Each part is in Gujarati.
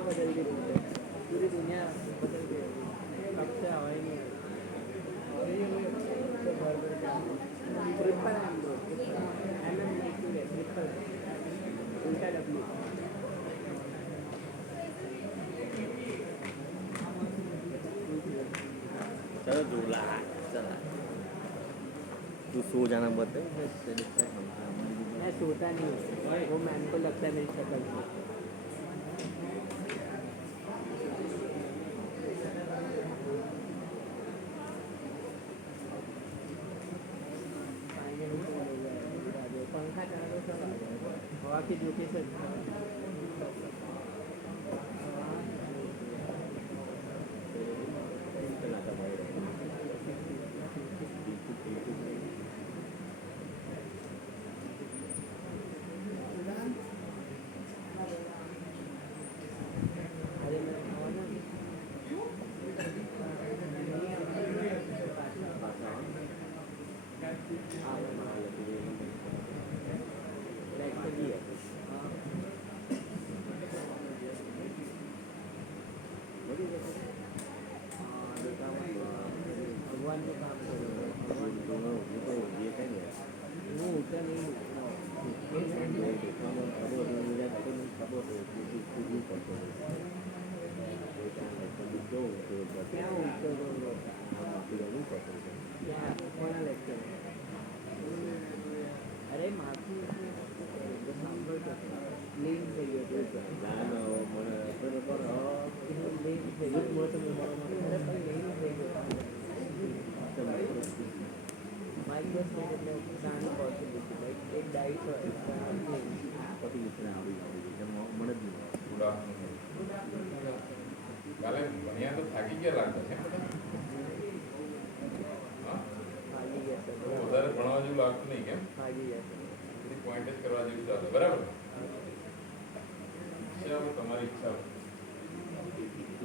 दुनिया बदल गई, पूरी दुनिया बदल गई। कब से हवा ही नहीं आ रही। तो भर भर के triple M bro, M M triple उल्टा डब्ल्यू। चलो झूला चला तू सो जाना बता मैं सोता नहीं हूँ, वो मैम को लगता है मेरी शक्ल से। पंखा चला तो सब आ जाएगा, हवा की झोंके से भगवान को काम करो, भगवान ये कहीं वो ऊँचा नहीं क्या ऊँचा बोलो, क्या कौन लेक्चर? अरे माफी लिंक चाहिए એક ડાઈટ કાલે ભણ્યા તો થાકી ગયા લાગતા છે ભાગી ગયા સર, વધારે ભણવા જેવું લાગતું નહીં કેમ ભાગી ગયા સર. પોઈન્ટ જ કરવા જેવું ચાલે બરાબર ચાલો તમારી ઈચ્છા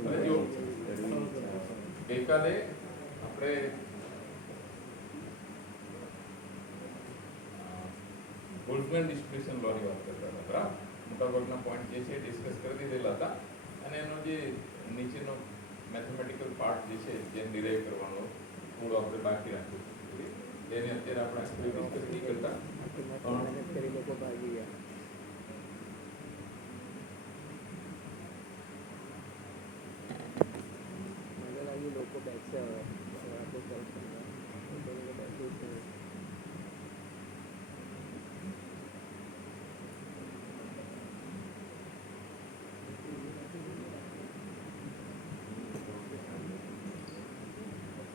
હવે જો ગઈકાલે આપણે બોલ્ટમેન ડિસ્ટ્રીબ્યુશન લોની વાત કરતા હતા બરાબર મોટાભાગના પોઈન્ટ જે છે ડિસ્કસ કરી દીધેલા હતા અને એનો જે નીચેનો મેથેમેટિકલ પાર્ટ જે છે જે ડિરાઈવ કરવાનો થોડો આપણે બાકી રાખ્યું એને અત્યારે આપણે ડિસ્કસ નહીં કરતા મહેનત કરી લોકો ભાગી ગયા. મને લાગ્યું લોકો બેસશે હવે વાતો કરશે, બેઠું છે.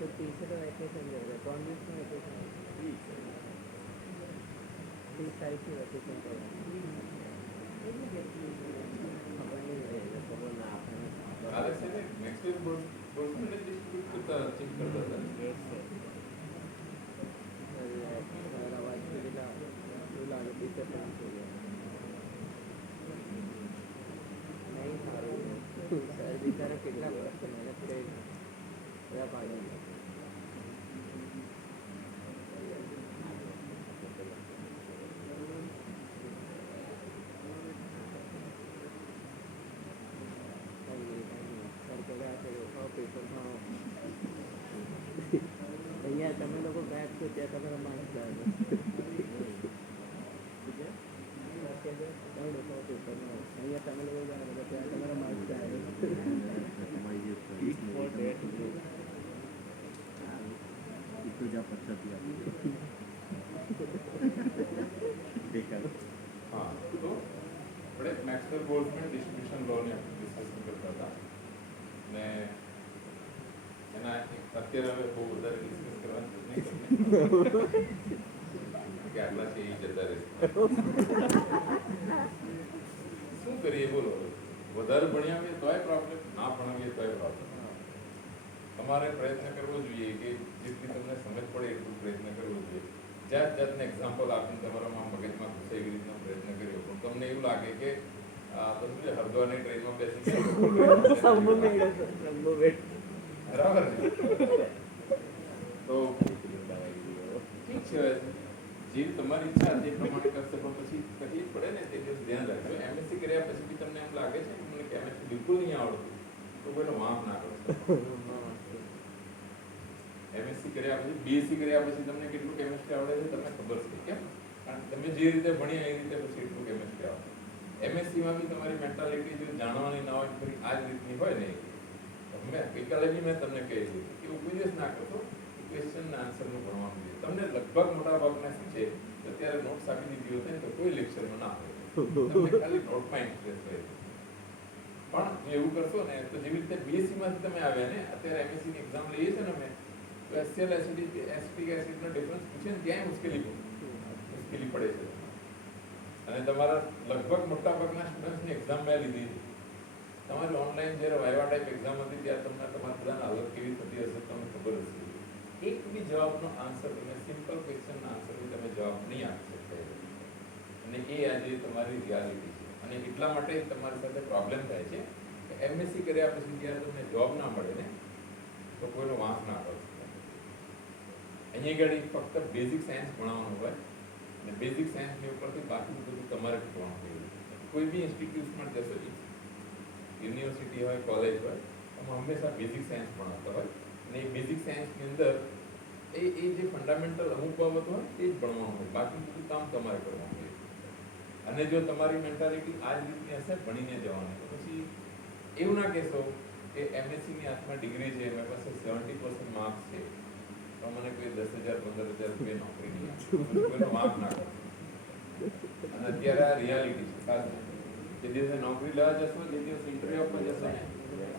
तो तीसरे वेकेशन जो है 3 वीक में वेकेशन 30 तारीख की वेकेशन કાલે છે ને નેક્સ્ટ વીક બોલ્ટમેન ડિસ્ટ્રીબ્યુટ કરતા ચેક કરતા હતા आवाज के लिए लागे पीछे प्लान हो गया नहीं सारू सर बेचारा कितना वर्ष मेहनत કરી क्या भाई અહીંયા તમે લોકો બેઠ છો ત્યાં તમારા માણસ જાય અહીંયા તમે લોકો જાય ત્યાં તમારા માણસ જાય itu jam 4 बेकार हाँ तो આપણે મેક્સવેલ બોલ્ટમેન ડિસ્ટ્રીબ્યુશન લોને ડિસ્કસ કરતા હતા ને એના અત્યારે હવે બહુ વધારે ડિસ્કસ કરવાની નહીં કે આટલા છે એ જતા રહેશે શું કરીએ બોલો વધારે ભણ્યા તોય પ્રોબ્લેમ ના ભણાવીએ તોય પ્રોબ્લેમ તમારે પ્રયત્ન કરવો જોઈએ કે જેટલી તમને સમજ પડે એટલું પ્રયત્ન કરવો જોઈએ જાત જાતને એક્ઝામ્પલ આપીને તમારામાં મગજમાં ઘૂસે એવી રીતનો પ્રયત્ન કર્યો પણ તમને એવું લાગે કે તમે હરદ્વારની ટ્રેનમાં બેસી બરાબર ને તો ઠીક છે જે તમારી ઈચ્છા જે પ્રમાણે કરશે પણ પછી કહીએ પડે ને તે ધ્યાન રાખજો એમએસસી કર્યા પછી બી તમને એમ લાગે છે કે મને કેમેસ્ટ્રી બિલકુલ નહીં આવડતું તો કોઈનો વાંક ના કરો. એમએસસી કર્યા પછી બીએસસી કર્યા પછી તમને કેટલું કેમેસ્ટ્રી આવડે છે તમને ખબર છે કેમ? કારણ કે તમે જે રીતે ભણ્યા એ રીતે પછી એટલું કેમેસ્ટ્રી આવડે. એમએસસી માં બી તમારી મેન્ટાલિટી જો જાણવાની ના હોય ફરી આ જ રીતની હોય ને, મેં ગઈકાલે બી મેં તમને કહી દીધું કે એવું કોઈ દિવસ ના કરશો ક્વેશ્ચન આન્સરનું ભણવાનું છે. તમને લગભગ મોટા ભાગના શું છે અત્યારે નોટ્સ આપી દીધી હોત ને તો કોઈ લેક્ચરમાં ના હોય, તમને ખાલી નોટમાં ઇન્ટરેસ્ટ હોય. પણ જો એવું કરશો ને તો જેવી રીતે બીએસસી માંથી તમે આવ્યા ને, અત્યારે એમએસસી ની એક્ઝામ લઈએ છે ને અમે, તો એસસીએલ એસિડિક એસિડનો ડિફરન્સ પૂછે ને ત્યાં મુશ્કેલી પડે છે. અને તમારા લગભગ મોટા ભાગના સ્ટુડન્ટ્સની એક્ઝામ મેં લીધી છે. તમારી ઓનલાઈન જ્યારે વાયવા ટાઈપ એક્ઝામ હતી ત્યારે તમને તમારા બધાના હાલત કેવી થતી હશે તમને ખબર હશે. એક બી જવાબનો આન્સર તમે સિમ્પલ ક્વેશ્ચનનો આન્સર બી તમે જવાબ નહીં આપી શકતા. અને એ આજે તમારી રિયાલિટી છે. અને એટલા માટે તમારી સાથે પ્રોબ્લેમ થાય છે કે એમએસસી કર્યા પછી જ્યારે તમને જોબ ના મળે ને તો કોઈનો વાંક ના પડે. અહીંયા આગળ ફક્ત બેઝિક સાયન્સ ભણાવવાનું હોય અને બેઝિક સાયન્સની ઉપરથી બાકી બધું તમારે ભણવાનું હોય. કોઈ બી ઇન્સ્ટિટ્યૂટમાં જશો, યુનિવર્સિટી હોય કોલેજ હોય, એમાં હંમેશા બેઝિક સાયન્સ ભણાવતા હોય. અને એ બેઝિક સાયન્સની અંદર એ જે ફંડામેન્ટલ અમુક બાબતો હોય એ જ ભણવાનું હોય, બાકી બધું કામ તમારે કરવાનું હોય. અને જો તમારી મેન્ટાલિટી આ જ રીતની હશે ભણીને જવાની, તો પછી એવું ના કહેશો કે એમએસસીની હાથમાં ડિગ્રી છે, એમાં પાસે 70% માર્ક્સ છે, તો મને કોઈ 10,000 15,000 રૂપિયા નોકરી નહીં આપે, કોઈનો વાંક ના કરો. અને અત્યારે આ રિયાલિટી છે. ખાસ જે દિવસે નોકરી લેવા જશો, જે દિવસે ઇન્ટરવ્યુ આપવા જશો ને,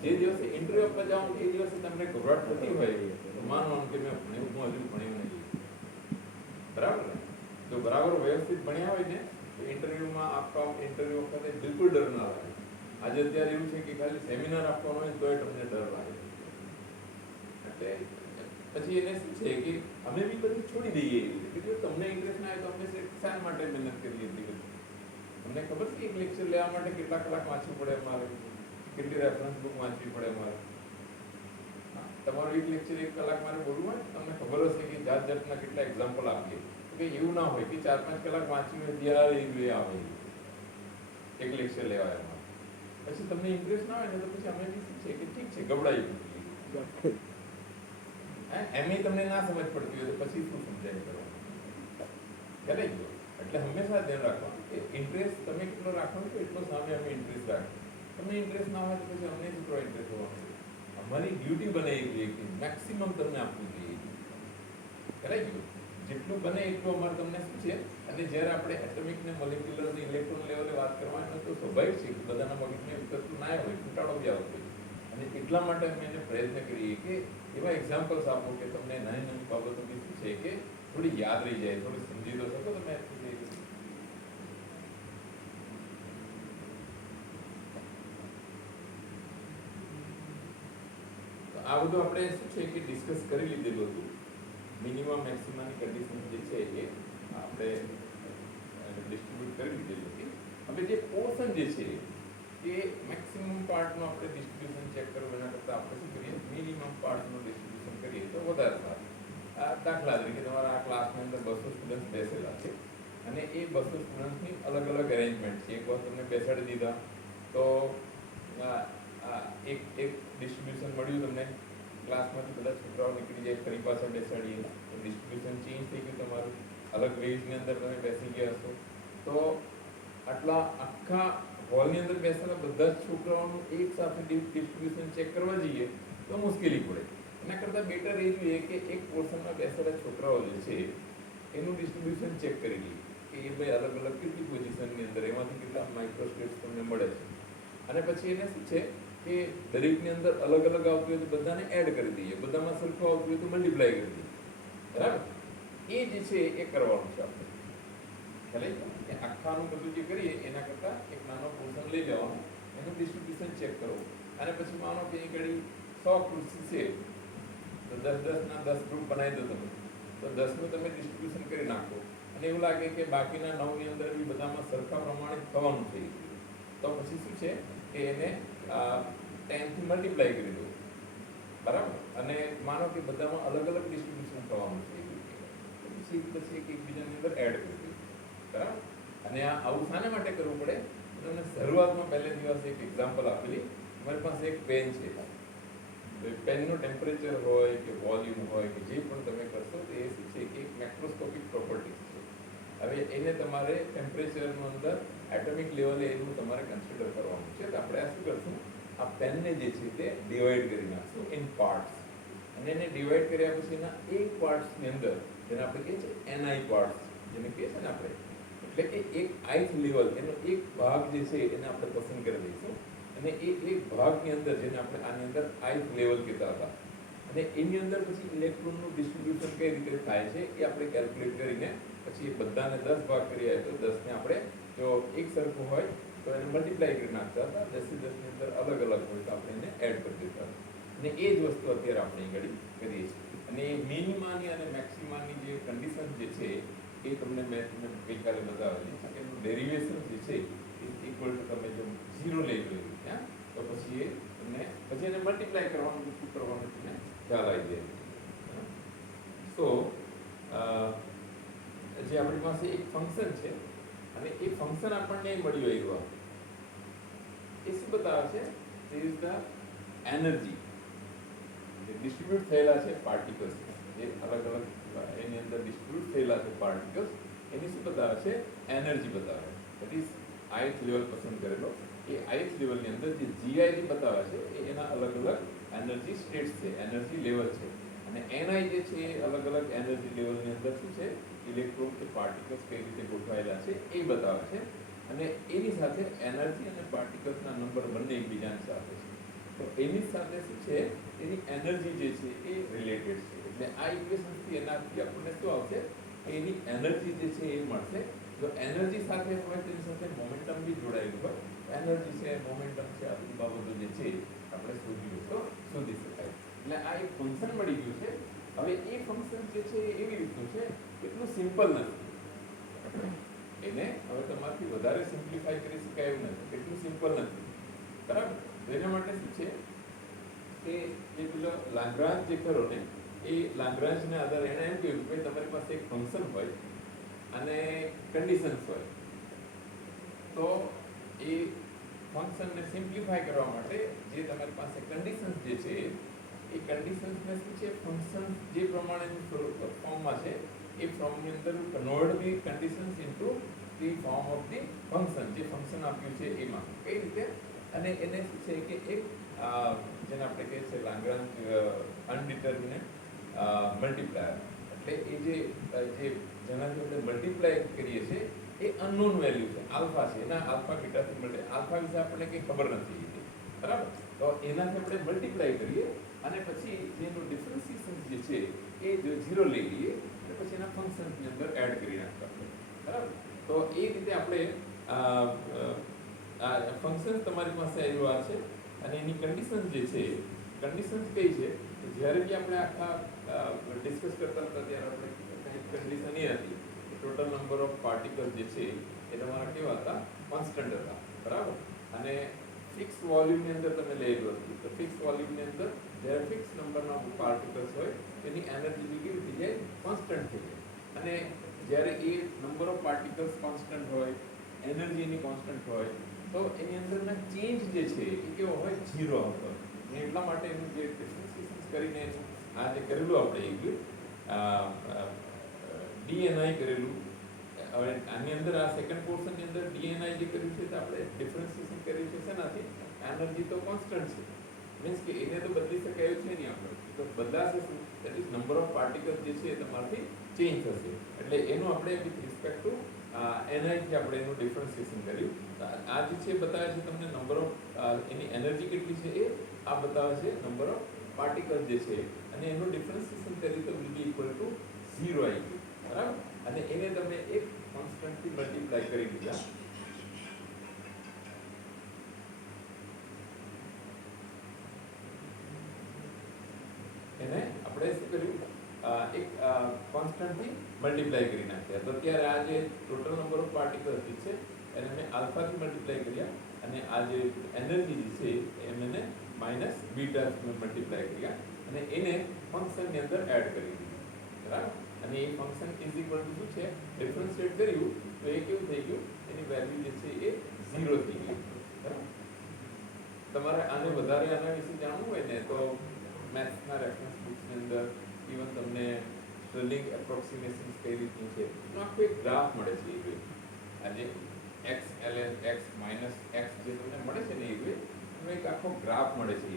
જે દિવસે ઇન્ટરવ્યુ આપવા જાઓ એ દિવસે તમને ગભરાટ થતી હોય તો માનો કે મેં ભણ્યું, હજુ ભણ્યું નહીં. બરાબર ને? જો બરાબર વ્યવસ્થિત ભણ્યા હોય ને તો ઇન્ટરવ્યુમાં આપવા ઇન્ટરવ્યુ વખતે બિલકુલ ડર ના લાગે. આજે અત્યારે એવું છે કે ખાલી સેમિનાર આપવાનો હોય તોય તમને ડર લાગે. એટલે પછી એને શું છે કે અમે બી બધું છોડી દઈએ કે જો તમને ઇન્ટરેસ્ટ ના આવે તો અમે શા માટે મહેનત કરીએ એટલી બધી. તમને ખબર છે એક લેક્ચર લેવા માટે કેટલા કલાક વાંચવું પડે અમારે, કેટલી રેફરન્સ બુક વાંચવી પડે અમારે. તમારું એક લેક્ચર 1 કલાક મારે બોલવું હોય તમને ખબર હશે કે જાત જાતના કેટલા એક્ઝામ્પલ આપીએ કે એવું ના હોય કે 4-5 કલાક વાંચ્યું હોય ત્યારે એ આવે એક લેક્ચર લેવાય એમાં. પછી તમને ઇન્ટરેસ્ટ ના હોય ને તો પછી અમે બી શું છે કે ઠીક છે ગબડાઈ એમ તમને ના સમજ પડતી હોય તો પછી શું સમજાય કરવાનું. ખ્યાલ આવી ગયો? એટલે હંમેશા ધ્યાન રાખવાનું કે ઇન્ટરેસ્ટ તમે કેટલો રાખવાનો છો એટલો સામે અમે ઇન્ટરેસ્ટ રાખીએ. તમને ઇન્ટરેસ્ટ ના હોય તો પછી અમને કેટલો ઇન્ટરેસ્ટ હોવાનો છે. અમારી ડ્યુટી બને એ જોઈએ કે મેક્સિમમ તમને આપવું જોઈએ. ખ્યાલ આવી ગયો? જેટલું બને એટલું અમારે તમને શું છે. અને જ્યારે આપણે એટમિક ને મોલેક્યુલર ને ઇલેક્ટ્રોન લેવલે વાત કરવાની તો સ્વાભાવિક છે કે બધાના મગજમાં ઉતરતું ના હોય, ઘૂંટાડો બી આવતો હોય. અને એટલા માટે અમે એને પ્રયત્ન કરીએ કે એવા એક્ઝામ્પલ્સ આપો કે તમને નાની નાની બાબતો બી શું છે કે થોડી યાદ રહી જાય, થોડી સમજી તો શકો તમે. આ બધું આપણે શું છે કે ડિસ્કસ કરી લીધેલું હતું. મિનિમમ મેક્સિમમની કન્ડિશન જે છે એ આપણે ડિસ્ટ્રીબ્યુટ કરી લીધેલી હતી. હવે જે પોર્શન જે છે એ મેક્સિમમ પાર્ટનું આપણે ડિસ્ટ્રીબ્યુશન ચેક કરવું એના કરતાં આપણે શું કરીએ મિનિમમ પાર્ટનું ડિસ્ટ્રીબ્યુશન કરીએ તો વધારે સારું. દાખલા તરીકે તમારા આ ક્લાસની અંદર 200 સ્ટુડન્ટ્સ બેસેલા છે અને એ 200 સ્ટુડન્ટ્સની અલગ અલગ અરેન્જમેન્ટ છે. એક વાર તમને બેસાડી દીધા તો એક ડિસ્ટ્રીબ્યુશન મળ્યું તમને, ક્લાસમાંથી બધા છોકરાઓ નીકળી જાય, ફરી પાછા બેસાડીએ તો ડિસ્ટ્રીબ્યુશન ચેન્જ થઈ ગયું તમારું, અલગ વેઝની અંદર તમે બેસી ગયા હશો. તો આટલા આખા હોલની અંદર બેસેલા બધા જ છોકરાઓનું એક સાથે ડિસ્ટ્રીબ્યુશન ચેક કરવા જઈએ તો મુશ્કેલી પડે. એના કરતાં બેટર એ જોઈએ કે એક પોર્શનમાં બેસેલા છોકરાઓ જે છે એનું ડિસ્ટ્રીબ્યુશન ચેક કરી લઈએ કે એ ભાઈ અલગ અલગ કેટલી પોઝિશનની અંદર એમાંથી કેટલા માઇક્રોસ્ટેટ્સ તમને મળે છે. અને પછી એને શું છે કે દરેકની અંદર અલગ અલગ આવતું હોય તો બધાને એડ કરી દઈએ, બધામાં સરખું આવતું હોય તો મલ્ટીપ્લાય કરી દઈએ. બરાબર? એ જે છે એ કરવાનું છે આપણે. ખ્યાલ કે આખાનું બધું જે કરીએ એના કરતાં એક નાનો પોર્શન લઈ લેવાનું, એનું ડિસ્ટ્રીબ્યુશન ચેક કરો. અને પછી માનો કે અહીં ઘડી 100 ખુરશી છે તો 10-10 ના 10 ગ્રુપ બનાવી દો તમે, તો 10નું તમે ડિસ્ટ્રીબ્યુશન કરી નાખો. અને એવું લાગે કે બાકીના 9ની અંદર બી બધામાં સરખા પ્રમાણે થવાનું છે તો પછી શું છે કે એને 10 થી મલ્ટીપ્લાય કરી દો. બરાબર? અને માનો કે બધામાં અલગ અલગ ડિસ્ટ્રીબ્યુશન થવાનું છે પછી એકબીજાની અંદર એડ કરી દો. બરાબર? અને આવું શાને માટે કરવું પડે? તમને શરૂઆતમાં પહેલે દિવસે એક એક્ઝામ્પલ આપેલી. મારી પાસે એક પેન છે, તો એ પેનનું ટેમ્પરેચર હોય કે વોલ્યુમ હોય કે જે પણ તમે કરશો તો એ શું છે કે એક મેક્રોસ્કોપિક પ્રોપર્ટીઝ છે. હવે એને તમારે ટેમ્પરેચરનું અંદર એટોમિક લેવલે એનું તમારે કન્સિડર કરવાનું છે. તો આપણે આ શું કરશું, આ પેનને જે છે તે ડિવાઈડ કરી નાખશું ઇન પાર્ટ્સ, અને એને ડિવાઈડ કર્યા પછી એના એક પાર્ટ્સની અંદર જેને આપણે કહીએ છીએ એનઆઈ પાર્ટ્સ, જેને કહીએ છીએ ને આપણે, એટલે કે એક ith લેવલ એનો એક ભાગ જે છે એને આપણે પસંદ કરી દઈશું, અને એ એક ભાગની અંદર જેને આપણે આની અંદર ith લેવલ કહેતા હતા, અને એની અંદર પછી ઇલેક્ટ્રોનનું ડિસ્ટ્રીબ્યુશન કઈ રીતે થાય છે એ આપણે કેલ્ક્યુલેટ કરીને પછી એ બધાને 10 ભાગ કરીએ તો 10 ને આપણે જો એક સરખું હોય તો એને મલ્ટીપ્લાય કરી નાખતા હતા, 10 થી 10 ની અંદર અલગ અલગ હોય તો આપણે એને એડ કરી દેતા હતા. અને એ જ વસ્તુ અત્યારે આપણે ઘડી કરીએ છીએ. અને મિનિમાની અને મેક્સિમાની જે કન્ડિશન જે છે એ તમને મેં ગઈકાલે બતાવેલી છે કે એનું ડેરિવેશન જે છે એ ઇક્વલ ટુ તમે જો 0 લઈ લો ત્યાં તો પછી એ તમને પછી એને મલ્ટીપ્લાય કરવાનું શું કરવાનું તમને ખ્યાલ આવી જાય. સો જે આપણી પાસે એક ફંક્શન છે અને એ ફંક્શન આપણને મળ્યું આવ્યું, એ શું બતાવે છે, ધેર ઇઝ ધ એનર્જી જે ડિસ્ટ્રીબ્યુટ થયેલા છે પાર્ટિકલ્સ, જે અલગ અલગ એની અંદર ડિસ્ટ્રીબ્યુટ થયેલા છે પાર્ટિકલ્સ, એની શું બતાવે છે, એનર્જી બતાવે. દેટ ઇઝ ith લેવલ પસંદ કરેલો, એ ith લેવલની અંદર જે GI બતાવે છે એ એના અલગ અલગ એનર્જી સ્ટેટ્સ છે, એનર્જી લેવલ છે. અને NI જે છે એ અલગ અલગ એનર્જી લેવલની અંદર શું છે, ઇલેક્ટ્રોન કે પાર્ટિકલ્સ કઈ રીતે ગોઠવાયેલા છે એ બતાવે છે. અને એની સાથે એનર્જી અને પાર્ટિકલ્સના નંબર બંને એકબીજાની સાથે છે. તો એની સાથે શું છે, એની એનર્જી જે છે એ રિલેટેડ છે. એટલે આ ઇક્વેશનથી એનાથી આપણને શું આવશે, એની એનર્જી જે છે એ મળશે. જો એનર્જી સાથે હોય તેની સાથે મોમેન્ટમ બી જોડાયેલું હોય, એનર્જી છે, મોમેન્ટમ છે, આ બધી બાબતો જે છે આપણે શોધી શકાય. એટલે આ એક ફંક્શન મળી ગયું છે. હવે એ ફંક્શન જે છે એ એવી રીતનું છે, એટલું સિમ્પલ નથી. એને હવે તમારાથી વધારે સિમ્પ્લિફાય કરી શકાય એવું નથી, એટલું સિમ્પલ નથી, બરાબર. એના માટે શું છે કે જે પેલો લાગ્રાંજ જે ખરો ને, એ લાગ્રાંજને આધારે એણે એમ કહ્યું કે તમારી પાસે એક ફંક્શન હોય અને કન્ડિશન્સ હોય, તો એ ફંક્શનને સિમ્પ્લિફાય કરવા માટે જે તમારી પાસે કન્ડિશન્સ જે છે એ કન્ડિશન્સને શું છે, ફંક્શન જે પ્રમાણેનું ફોર્મમાં છે એ ફોર્મની અંદર convert the conditions into the form of the function, જે ફંક્શન આપ્યું છે એમાં કઈ રીતે. અને એને શું છે કે એક જેને આપણે કહીએ છીએ લાગ્રાંજ અનડિટર્મિનેટ મલ્ટીપ્લાયર, એટલે એ જે જેનાથી આપણે મલ્ટીપ્લાય કરીએ છીએ એ અનનોન વેલ્યુ છે, આલ્ફા છે, એના આલ્ફા બીટાથી મલ્ટી, આલ્ફા વિશે આપણને કંઈ ખબર નથી, બરાબર. તો એનાથી આપણે મલ્ટીપ્લાય કરીએ અને પછી જેનું ડિફરન્સિએશન જે છે એ જો 0 લઈ લઈએ તો પછી એના ફંક્શનની અંદર એડ કરી નાખતા, બરાબર. તો એ રીતે આપણે ફંક્શન તમારી પાસે આવ્યું છે અને એની કન્ડિશન્સ જે છે, કન્ડિશન્સ કઈ છે, જ્યારે બી આપણે આખા ડિસ્કસ કરતા હતા ત્યારે આપણે કંઈક કન્ડિશન એ હતી કે ટોટલ નંબર ઓફ પાર્ટિકલ્સ જે છે એ તમારા કેવા હતા, કોન્સ્ટન્ટ હતા, બરાબર. અને ફિક્સ વોલ્યુમની અંદર તમે લેલું હતું, તો ફિક્સ વોલ્યુમની અંદર જ્યારે ફિક્સ નંબરના પાર્ટિકલ્સ હોય એની એનર્જી કેવી થઈ જાય, કોન્સ્ટન્ટ થઈ જાય. અને જ્યારે એ નંબર ઓફ પાર્ટિકલ્સ કોન્સ્ટન્ટ હોય, એનર્જી એની કોન્સ્ટન્ટ હોય, તો એની અંદરના ચેન્જ જે છે એ કેવો હોય, 0 આવતો. અને એટલા માટે એનું જે ડિફરન્સિએશન કરીને આ જે કરેલું આપણે ડીએનઆઈ કરેલું, હવે આની અંદર આ સેકન્ડ પોર્શનની અંદર ડીએનઆઈ જે કર્યું છે તો આપણે ડિફરન્સિએશન કર્યું છે શેનાથી, એનર્જી તો કોન્સ્ટન્ટ છે, મીન્સ કે એને તો બદલી શકાય છે નહીં આપણે, તો બદલાશે શું, that is number of particles જે છે એ તમારાથી ચેન્જ થશે. એટલે એનું આપણે વિથ રિસ્પેક્ટ ટુ એનઆઈથી આપણે એનું ડિફરન્સિએશન કર્યું. આ જે છે બતાવે છે તમને નંબર ઓફ એની એનર્જી કેટલી છે એ આ બતાવે છે નંબર ઓફ પાર્ટિકલ્સ જે છે, અને એનું ડિફરન્સિએશન કર્યું તો વિલ બી ઇક્વલ ટુ 0 આવી ગયું, બરાબર. અને એને તમે એક કોન્સ્ટન્ટથી મલ્ટીપ્લાય કરી દીધા. એને આપણે શું કર્યું, એક કોન્સ્ટન્ટથી મલ્ટીપ્લાય કરી નાખ્યા. તો અત્યારે આ જે ટોટલ નંબર ઓફ પાર્ટિકલ્સ જે છે એને મેં આલ્ફાથી મલ્ટીપ્લાય કર્યા, અને આ જે એનર્જી જે છે એને માઇનસ બીટાથી મલ્ટીપ્લાય કર્યા, અને એને ફંક્શનની અંદર એડ કરી દીધું, બરાબર. અને એ ફંક્શન ઇઝ ઇક્વલ ટુ શું છે, ડિફરન્શિએટ કર્યું તો એ કેવું થઈ ગયું, એની વેલ્યુ જે છે એ 0 થઈ ગયું. બરાબર? તમારે આને વધારે આના વિશે જાણવું હોય ને તો મેથ્સના રેફરન્સ બુક્સની અંદર ઇવન તમને સ્ટ્રેલિંગ એપ્રોક્સિમેશન્સ કઈ રીતનું છે એનો આખો એક ગ્રાફ મળે છે. એ આજે x ln x minus x જે તમને મળે છે ને એનો એક આખો ગ્રાફ મળે છે.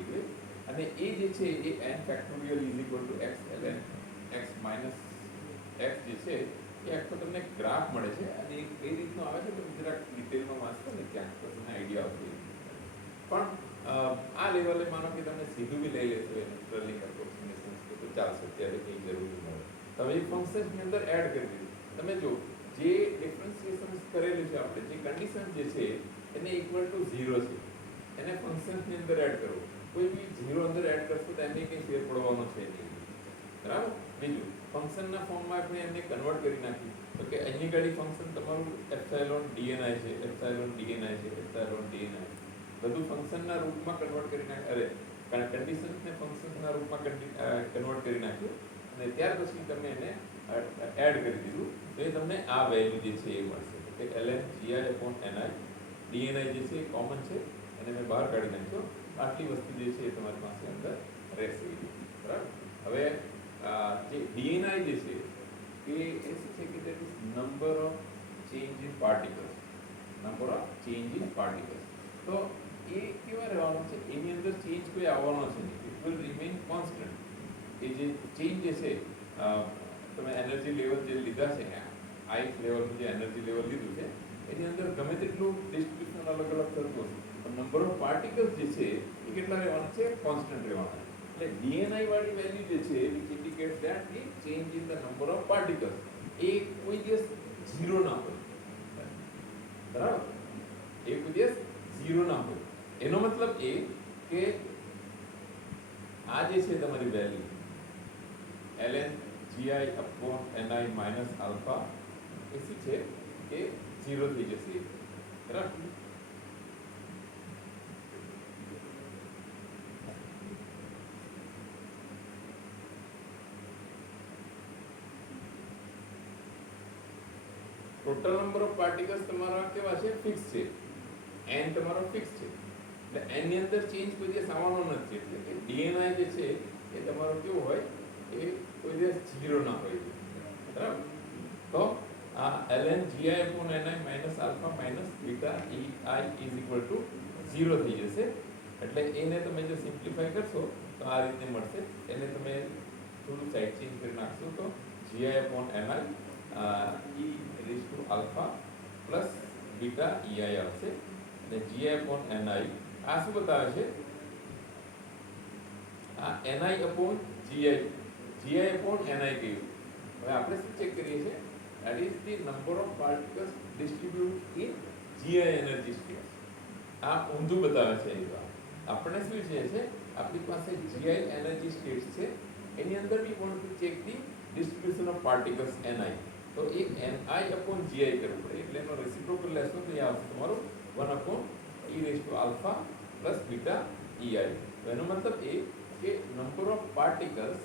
અને એ જે છે એ n factorial is equal two x ln x minus x જે છે એ આખો તમને ગ્રાફ મળે છે. અને એ કઈ રીતનો આવે છે તો જરાક ડિટેલમાં વાંચો ને ક્યાંક તો તમને આઈડિયા આવશે. પણ આ લેવલે માનો કે તમે સીધું બી લઈ લેશો એને સ્ટ્રેલિંગ એપ્રોક્સિમેશન્સ તો ચાલશે, ત્યારે કંઈ જરૂરી ન હોય. તમે એ ફંક્શન્સની અંદર એડ કરી દીધું. તમે જો જે ડિફરન્શિએશન કરેલું છે આપણે, જે કન્ડિશન જે છે એને ઇક્વલ ટુ 0 છે, એને ફંક્શન્સની અંદર એડ કરો. કોઈ બી 0 અંદર એડ કરશો તો એને કંઈ ફેર પડવાનો છે નહીં. બરાબર? બીજું ફંક્શનના ફોર્મમાં આપણે એમને કન્વર્ટ કરી નાખ્યું તો કે અહીં ગાડી ફંક્શન તમારું એપ્સાઇલોન dni છે, એપ્સાઇલોન dni છે, એપ્સાઇલોન dni બધું ફંક્શનના રૂપમાં કન્વર્ટ કરી નાખ્યું. કન્ડિશન્સને ફંક્શનના રૂપમાં કન્વર્ટ કરી નાખ્યું અને ત્યાર પછી તમે એને એડ કરી દીધું તો એ તમને આ વેલ્યુ જે છે એ મળશે કે ln gi/ni dni જે છે એ કોમન છે અને મેં બહાર કાઢી નાખ્યો. આટલી વસ્તુ જે છે એ તમારી પાસે અંદર રહેશે. બરાબર? હવે જે dni જે છે એ શું છે કે that is number of change in particles. Number of change in particles. તો એ કેવા રહેવાનો છે? એની અંદર ચેન્જ કોઈ આવવાનો છે નહીં. It will remain constant. એ જે ચેન્જ જે છે તમે એનર્જી લેવલ જે લીધા છે ith લેવલનું જે એનર્જી લેવલ લીધું છે એની અંદર ગમે તેટલું ડિસ્ટ્રીબ્યુશન અલગ અલગ થતું હશે પણ નંબર ઓફ પાર્ટિકલ્સ જે છે એ કેટલા રહેવાના છે? કોન્સ્ટન્ટ રહેવાના. એટલે dni વાળી વેલ્યુ જે છે which indicates that the change in the number of particles એ કોઈ દિવસ 0 ના હોય. બરાબર? એ કોઈ દિવસ 0 ના હોય. એનો મતલબ એ કે આ જે છે તમારી value ln gi/ni minus alpha એ શું છે કે 0 થઈ જશે. બરાબર? ટોટલ નંબર ઓફ પાર્ટિકલ્સ તમારા કેવા છે? ફિક્સ છે. n તમારો ફિક્સ છે. એટલે n ની અંદર ચેન્જ કોઈ દિવસ આવવાનો નથી. એટલે કે dni જે છે એ તમારો કેવો હોય? એ કોઈ દિવસ 0 ના હોય. બરાબર? તો આ ln gi/ni minus alpha minus beta ei is equal two 0 થઈ જશે. એટલે એને તમે જો સિમ્પ્લિફાય કરશો તો આ રીતે મળશે. એને તમે થોડું સાઈડ ચેન્જ કરી નાખશો તો gi/ni e raised to alpha plus beta ei આવશે. અને gi/ni આ શું બતાવે છે? આ ni/gi gi/ni કહ્યું. હવે આપણે શું ચેક કરીએ છીએ? that is the number of particles distributed in gi energy spheres. આ ઊંધું બતાવે છે. એ આપણે શું છે આપણી પાસે gi energy states છે એની અંદર we want to check the distribution of particles ni. તો એ ni/gi કરવું પડે. એટલે એનો રેસિપ્રોકલ લેશો તો એ આવશે તમારું 1/e raised to alpha plus beta ei. તો એનો મતલબ એ કે number of particles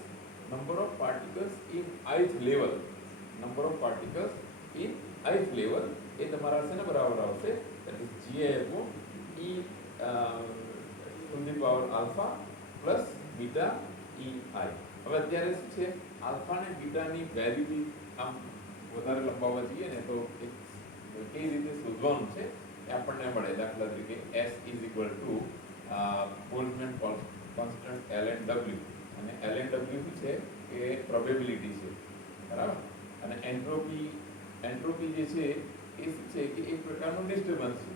in ith level એ તમારા છે ને બરાબર આવશે that is gi/e to the power alpha plus beta ei. હવે અત્યારે શું છે? આલ્ફા અને બીટાની વેલ્યુ બી આમ વધારે લંબાવવા જઈએ ને તો કઈ રીતે શોધવાનું છે એ આપણને મળે. દાખલા તરીકે s is equal two Boltzmann constant ln w. અને ln w શું છે? એ પ્રોબેબિલિટી છે. બરાબર? અને એન્ટ્રોપી જે છે એ શું છે કે એક પ્રકારનું ડિસ્ટર્બન્સ છે.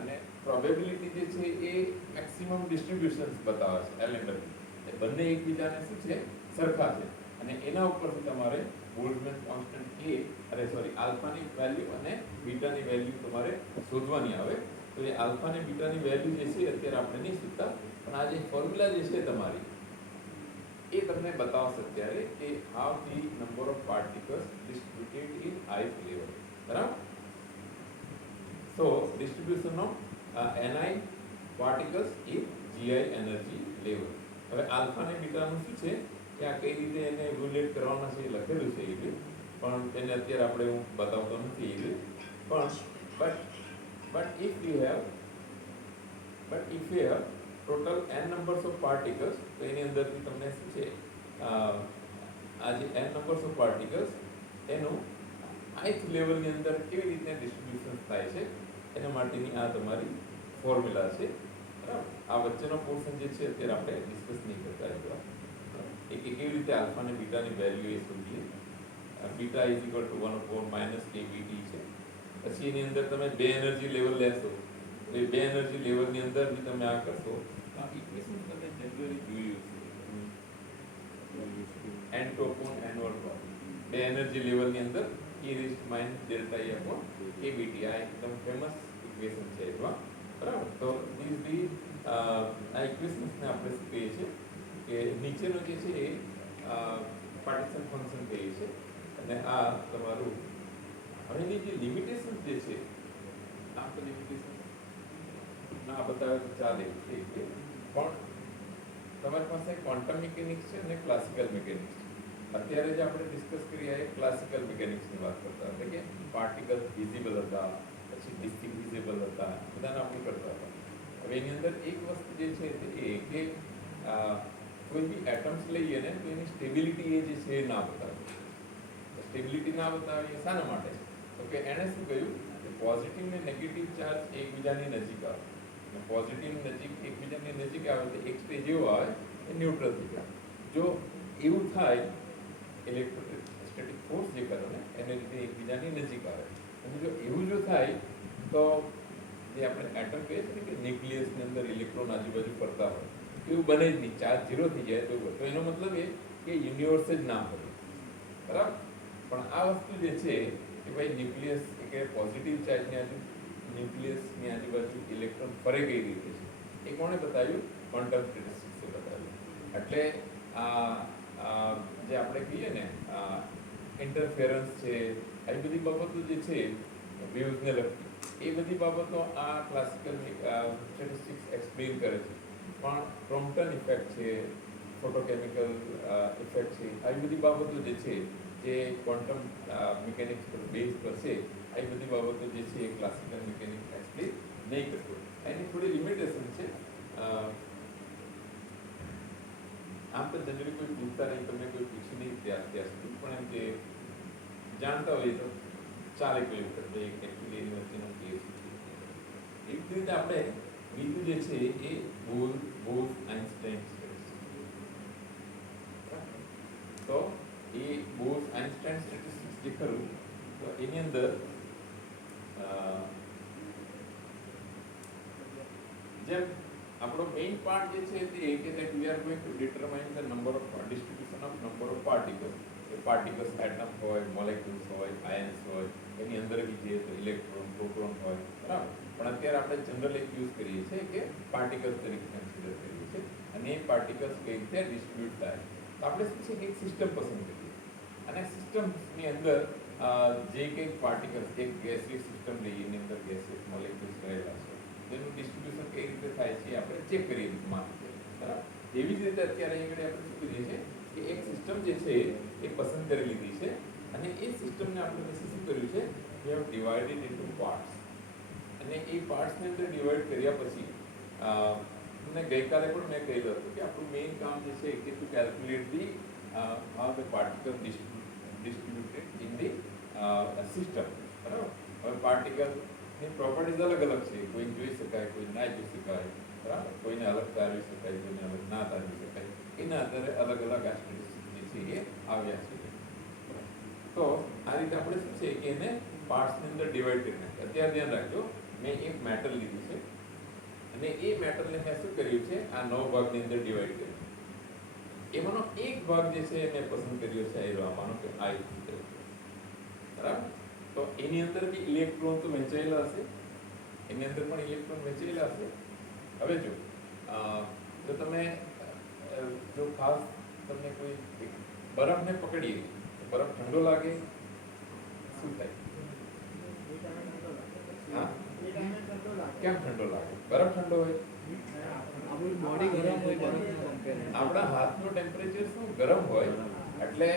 અને પ્રોબેબિલિટી જે છે એ મેક્સિમમ ડિસ્ટ્રીબ્યુશન્સ બતાવે છે ln w. એ બંને એકબીજાને શું છે? સરખા છે. અને એના ઉપરથી તમારે બોલ્ટઝમેન કોન્સ્ટન્ટ આલ્ફાની વેલ્યુ અને બીટાની વેલ્યુ તમારે શોધવાની આવે. તો એ આલ્ફા અને બીટાની વેલ્યુ જે છે અત્યારે આપણે નહીં શોધતા પણ આ જે ફોર્મ્યુલા જે છે તમારી એ તમને બતાવશે અત્યારે કે how the number of particles distributed in ith level. બરાબર? So distribution of ni particles in gi energy level. હવે આલ્ફા અને બીટાનું શું છે કે આ કઈ રીતે એને ઇવેલ્યુએટ કરવાના છે એ લખેલું છે. પણ એને અત્યારે આપણે હું બતાવતો નથી. પણ but if you have total n numbers of particles, તો એની અંદરથી તમને શું છે આ જે n numbers of particles એનું ith લેવલની અંદર કેવી રીતે ડિસ્ટ્રીબ્યુશન થાય છે એના માટેની આ તમારી ફોર્મ્યુલા છે, બરાબર. આ વચ્ચેનો પોર્શન જે છે અત્યારે આપણે ડિસ્કસ નહીં કરતા એટલા કે કેવી રીતે આલ્ફા અને બીટાની વેલ્યુ એ શોધીએ. Beta is equal two 1/- kBT છે. પછી એની અંદર તમે બે એનર્જી લેવલ લેશો, એટલે બે એનર્જી લેવલની અંદર બી તમે આ કરશો. આ ઇક્વેશન તમે જનરલી જોયું છે n ટુ અપોન n ઓર બે એનર્જી લેવલની અંદર e raised minus delta E upon kBT. આ એકદમ ફેમસ ઇક્વેશન છે એટલા, બરાબર. તો ધીસ ધી આ ઇક્વેશન્સને આપણે શું કહીએ છીએ કે નીચેનો જે છે એ પાર્ટીશન ફંક્શન કહીએ છીએ, અને આ તમારું હવેની જે લિમિટેશન જે છે આ તો લિમિટેશન ના બતાવે તો ચાલે છે, પણ તમારી પાસે ક્વોન્ટમ મિકેનિક્સ છે અને ક્લાસિકલ મિકેનિક્સ છે. અત્યારે જે આપણે ડિસ્કસ કરીએ એ ક્લાસિકલ મિકેનિક્સની વાત કરતા હતા કે પાર્ટિકલ્સ વિઝિબલ હતા, પછી ડિસ્ટિંગ્વિઝેબલ હતા, બધાને આપણે કરતા હતા. હવે એની અંદર એક વસ્તુ જે છે તે એ કે કોઈ બી એટમ્સ લઈએ ને તો એની સ્ટેબિલિટી એ જે છે એ ના બતાવે. સ્ટેબિલિટી ના બતાવે એ શાના માટે? તો કે એણે શું કહ્યું કે પોઝિટિવ ને નેગેટિવ ચાર્જ એકબીજાની નજીક આવે, અને પોઝિટિવ નજીક એકબીજાની નજીક આવે તો એક સ્ટેજ એવો આવે એ ન્યુટ્રલ થઈ જાય. જો એવું થાય ઇલેક્ટ્રોસ્ટેટિક ફોર્સ જે કરો ને એને લીધે એકબીજાની નજીક આવે, અને જો એવું જો થાય તો જે આપણે એટમ કહીએ છીએ કે ન્યુક્લિયસની અંદર ઇલેક્ટ્રોન આજુબાજુ ફરતા હોય એવું બને જ નહીં, ચાર્જ ઝીરો થઈ જાય તો એનો મતલબ એ કે યુનિવર્સ જ ના હોય, બરાબર. પણ આ વસ્તુ જે છે કે ભાઈ ન્યુક્લિયસ કે પોઝિટિવ ચાર્જની ન્યુક્લિયસની આજુબાજુ ઇલેક્ટ્રોન ફરે કઈ રીતે છે એ કોણે બતાવ્યું? ક્વોન્ટમ સ્ટેટિસ્ટિક્સે બતાવ્યું. એટલે જે આપણે કહીએ ને ઇન્ટરફેરન્સ છે, આવી બધી બાબતો જે છે વેવ્સને લગતી, એ બધી બાબતો આ ક્લાસિકલ સ્ટેટિસ્ટિક્સ એક્સપ્લેન કરે છે. પણ ક્રોમ્પટન ઇફેક્ટ છે, ફોટોકેમિકલ ઇફેક્ટ છે, આવી બધી બાબતો જે છે જે ક્વોન્ટમ મિકેનિક્સ પર બેઝ પર છે, આવી બધી બાબતો જે છે એ ક્લાસિકલ મિકેનિક્સ એક્સપ્લેન નહીં કરતું. એની થોડી લિમિટેશન છે. આમ તો જનરલી કોઈ પૂછતા નહીં, તમને કોઈ પૂછી નહીં ત્યાં સુધી, પણ એમ કે જાણતા હોય તો ચાલે કોઈ વખત એકચ્યુઅલી એની વચ્ચેનો કેસ છે. એવી રીતે આપણે બીજું જે છે એ બોઝ-આઇન્સ્ટાઈન સ્ટેટિસ્ટિક્સ. તો એ બોઝ-આઇન્સ્ટાઈન સ્ટેટિસ્ટિક્સ જે ખરું તો એની અંદર જેમ આપણો મેઇન પાર્ટ જે છે તે કે that we are going to determine the number of distribution of number of particles. A particles atom હોય, મોલેક્યુલ્સ હોય, આયન્સ હોય, એની અંદર બી જે તો ઇલેક્ટ્રોન, પ્રોટોન હોય, બરાબર. પણ અત્યારે આપણે જનરલ એક યુઝ કરીએ છીએ કે પાર્ટિકલ્સ તરીકે કન્સિડર કરીએ છીએ, અને એ પાર્ટિકલ્સ કઈ રીતે ડિસ્ટ્રીબ્યુટ થાય. તો આપણે શું છે કે એક સિસ્ટમ પસંદ કરીએ, અને સિસ્ટમની અંદર જે કંઈક પાર્ટિકલ્સ, એક ગેસિયસ સિસ્ટમ લઈએ, એની અંદર ગેસિયસ મોલેક્યુલ્સ રહેલા છે, જેનું ડિસ્ટ્રીબ્યુશન કઈ રીતે થાય છે આપણે ચેક કરીએ માનીએ, બરાબર. એવી જ રીતે અત્યારે અહીં આગળ આપણે શું કરીએ છીએ કે એક સિસ્ટમ જે છે એ પસંદ કરી લીધી છે, અને એ સિસ્ટમને આપણે પછી શું કર્યું છે we have divided into parts, અને એ પાર્ટ્સની અંદર ડિવાઈડ કર્યા પછી તમને ગઈકાલે પણ મેં કહેલું હતું કે આપણું મેઇન કામ જે છે કે to calculate the how the particles distributed in the system, બરાબર. હવે પાર્ટિકલની પ્રોપર્ટીઝ અલગ અલગ છે, કોઈ જોઈ શકાય, કોઈ ના જોઈ શકાય, બરાબર. કોઈને અલગ તારવી શકાય, કોઈને અલગ ના તારવી શકાય, એના આધારે અલગ અલગ આ સ્ટેટિસ્ટિક્સ જે છે એ આવ્યા છે. તો આ રીતે આપણે શું છે કે એને પાર્ટ્સની અંદર ડિવાઈડ કરી નાખીએ. અત્યારે ધ્યાન રાખજો, મેં એક મેટર લીધું છે, અને એ મેટરને મેં શું કર્યું છે આ 9 ભાગની અંદર ડિવાઈડ કર્યું. એમાંનો એક ભાગ જે છે મેં પસંદ કર્યો છે એ માનો કે આ બરાબર. તો એની અંદર બી ઇલેક્ટ્રોન તો વહેંચાયેલા હશે, એની અંદર પણ ઇલેક્ટ્રોન વહેંચાયેલા હશે. હવે જો તમે જો ખાસ તમને કોઈ બરફને પકડીએ, બરફ ઠંડો લાગે શું થાય? હા, કેમ ઠંડો લાગે? બરફ ઠંડો હોય, બોડી ગરમ હોય, બરફના કમ્પેર આપણા હાથનું ટેમ્પરેચર શું ગરમ હોય, એટલે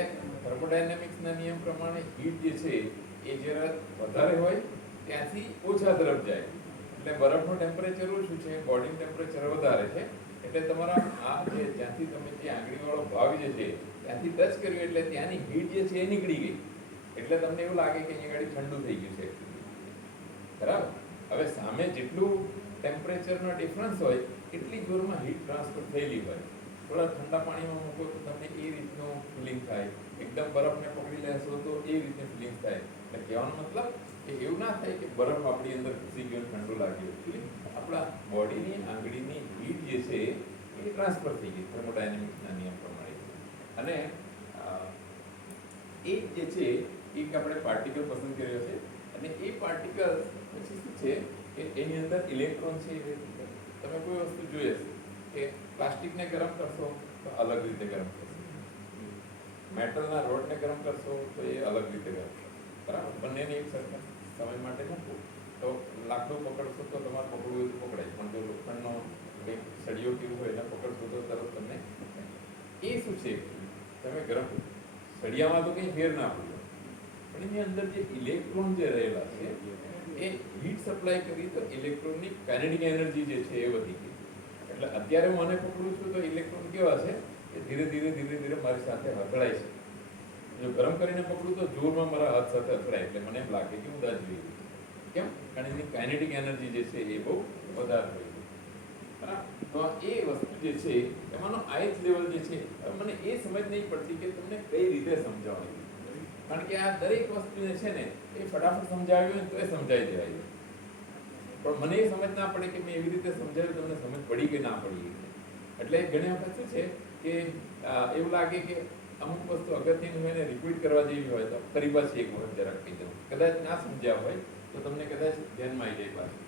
થર્મોડાયનેમિક્સના નિયમ પ્રમાણે હીટ જે છે એ જરા વધારે હોય ત્યાંથી ઓછા તરફ જાય, એટલે બરફનું ટેમ્પરેચર ઓછું છે, બોડીનું ટેમ્પરેચર વધારે છે. એટલે તમારા આ જે જ્યાંથી તમે જે આંગળીવાળો ભાગ જે છે ત્યાંથી ટચ કર્યું એટલે ત્યાંની હીટ જે છે એ નીકળી ગઈ. એટલે તમને એવું લાગે કે અહીંયા ગાડી ઠંડુ થઈ ગયું છે. બરાબર. હવે સામે જેટલું ટેમ્પરેચરનો ડિફરન્સ હોય એટલી જોરમાં હીટ ટ્રાન્સફર થયેલી હોય. થોડા ઠંડા પાણીમાં મૂકો તો તમને એ રીતનું ફિલિંગ થાય, એકદમ બરફને પકડી લેશો તો એ રીતની ફિલિંગ થાય. એટલે કહેવાનો મતલબ કે એવું ના થાય કે બરફ આપણી અંદર ઘૂસી ગયો ઠંડુ લાગ્યું. એકચ્યુઅલી આપણા બોડીની આંગળીની હીટ જે છે એ ટ્રાન્સફર થઈ ગઈ થર્મોડાયનેમિક્સના નિયમ પ્રમાણે. અને એ જે છે એક આપણે પાર્ટિકલ પસંદ કર્યો છે અને એ પાર્ટિકલ પછી શું છે કે એની અંદર ઇલેક્ટ્રોન છે. તમે કોઈ વસ્તુ જોઈ હશે કે પ્લાસ્ટિકને ગરમ કરશો તો અલગ રીતે ગરમ થશે, મેટલના રોડને ગરમ કરશો તો એ અલગ રીતે ગરમ થશે. બરાબર. બંનેને એક સરખા સમય માટે મૂકવું તો લાકડું પકડશો તો તમારે પકડવું હોય તો પકડાય, પણ જો લોખંડનો કંઈક સળિયો કેવું હોય એને પકડશો તો તરત તમને એ શું છે તમે ગરમ સળિયામાં તો કંઈ ફેર ના પડ્યો, પણ એની અંદર જે ઇલેક્ટ્રોન જે રહેલા છે એ હીટ સપ્લાય કરી તો ઇલેક્ટ્રોનની કાઇનેટિક એનર્જી જે છે એ વધી ગઈ. એટલે અત્યારે હું મને પકડું છું તો ઇલેક્ટ્રોન કેવા છે કે ધીરે ધીરે ધીરે ધીરે મારી સાથે અથડાય છે. જો ગરમ કરીને પકડું તો જોરમાં મારા હાથ સાથે અથડાય એટલે મને એમ લાગે કે હું દાઝી ગઈ. કેમ? કારણ એની કાઇનેટિક એનર્જી જે છે એ બહુ વધારે હોય છે. તો એ વસ્તુ જે છે એમાંનો આઈથ લેવલ જે છે મને એ સમજ નહીં પડતી કે તમને કઈ રીતે સમજાવવાની. કારણ કે આ દરેક વસ્તુ જે છે ને એ ફટાફટ સમજાવ્યું હોય તો એ સમજાઈ દેવાય, પણ મને એ સમજ ના પડે કે મેં એવી રીતે સમજાવ્યું તમને સમજ પડી કે ના પડી. એટલે ઘણી વખત શું છે કે એવું લાગે કે અમુક વસ્તુ અગત્યની હોય ને રિપીટ કરવા જેવી હોય તો ફરી પાછી એક વખત જરાક કહી દઉં, કદાચ ના સમજ્યા હોય તો તમને કદાચ ધ્યાનમાં આવી જાય પાછું.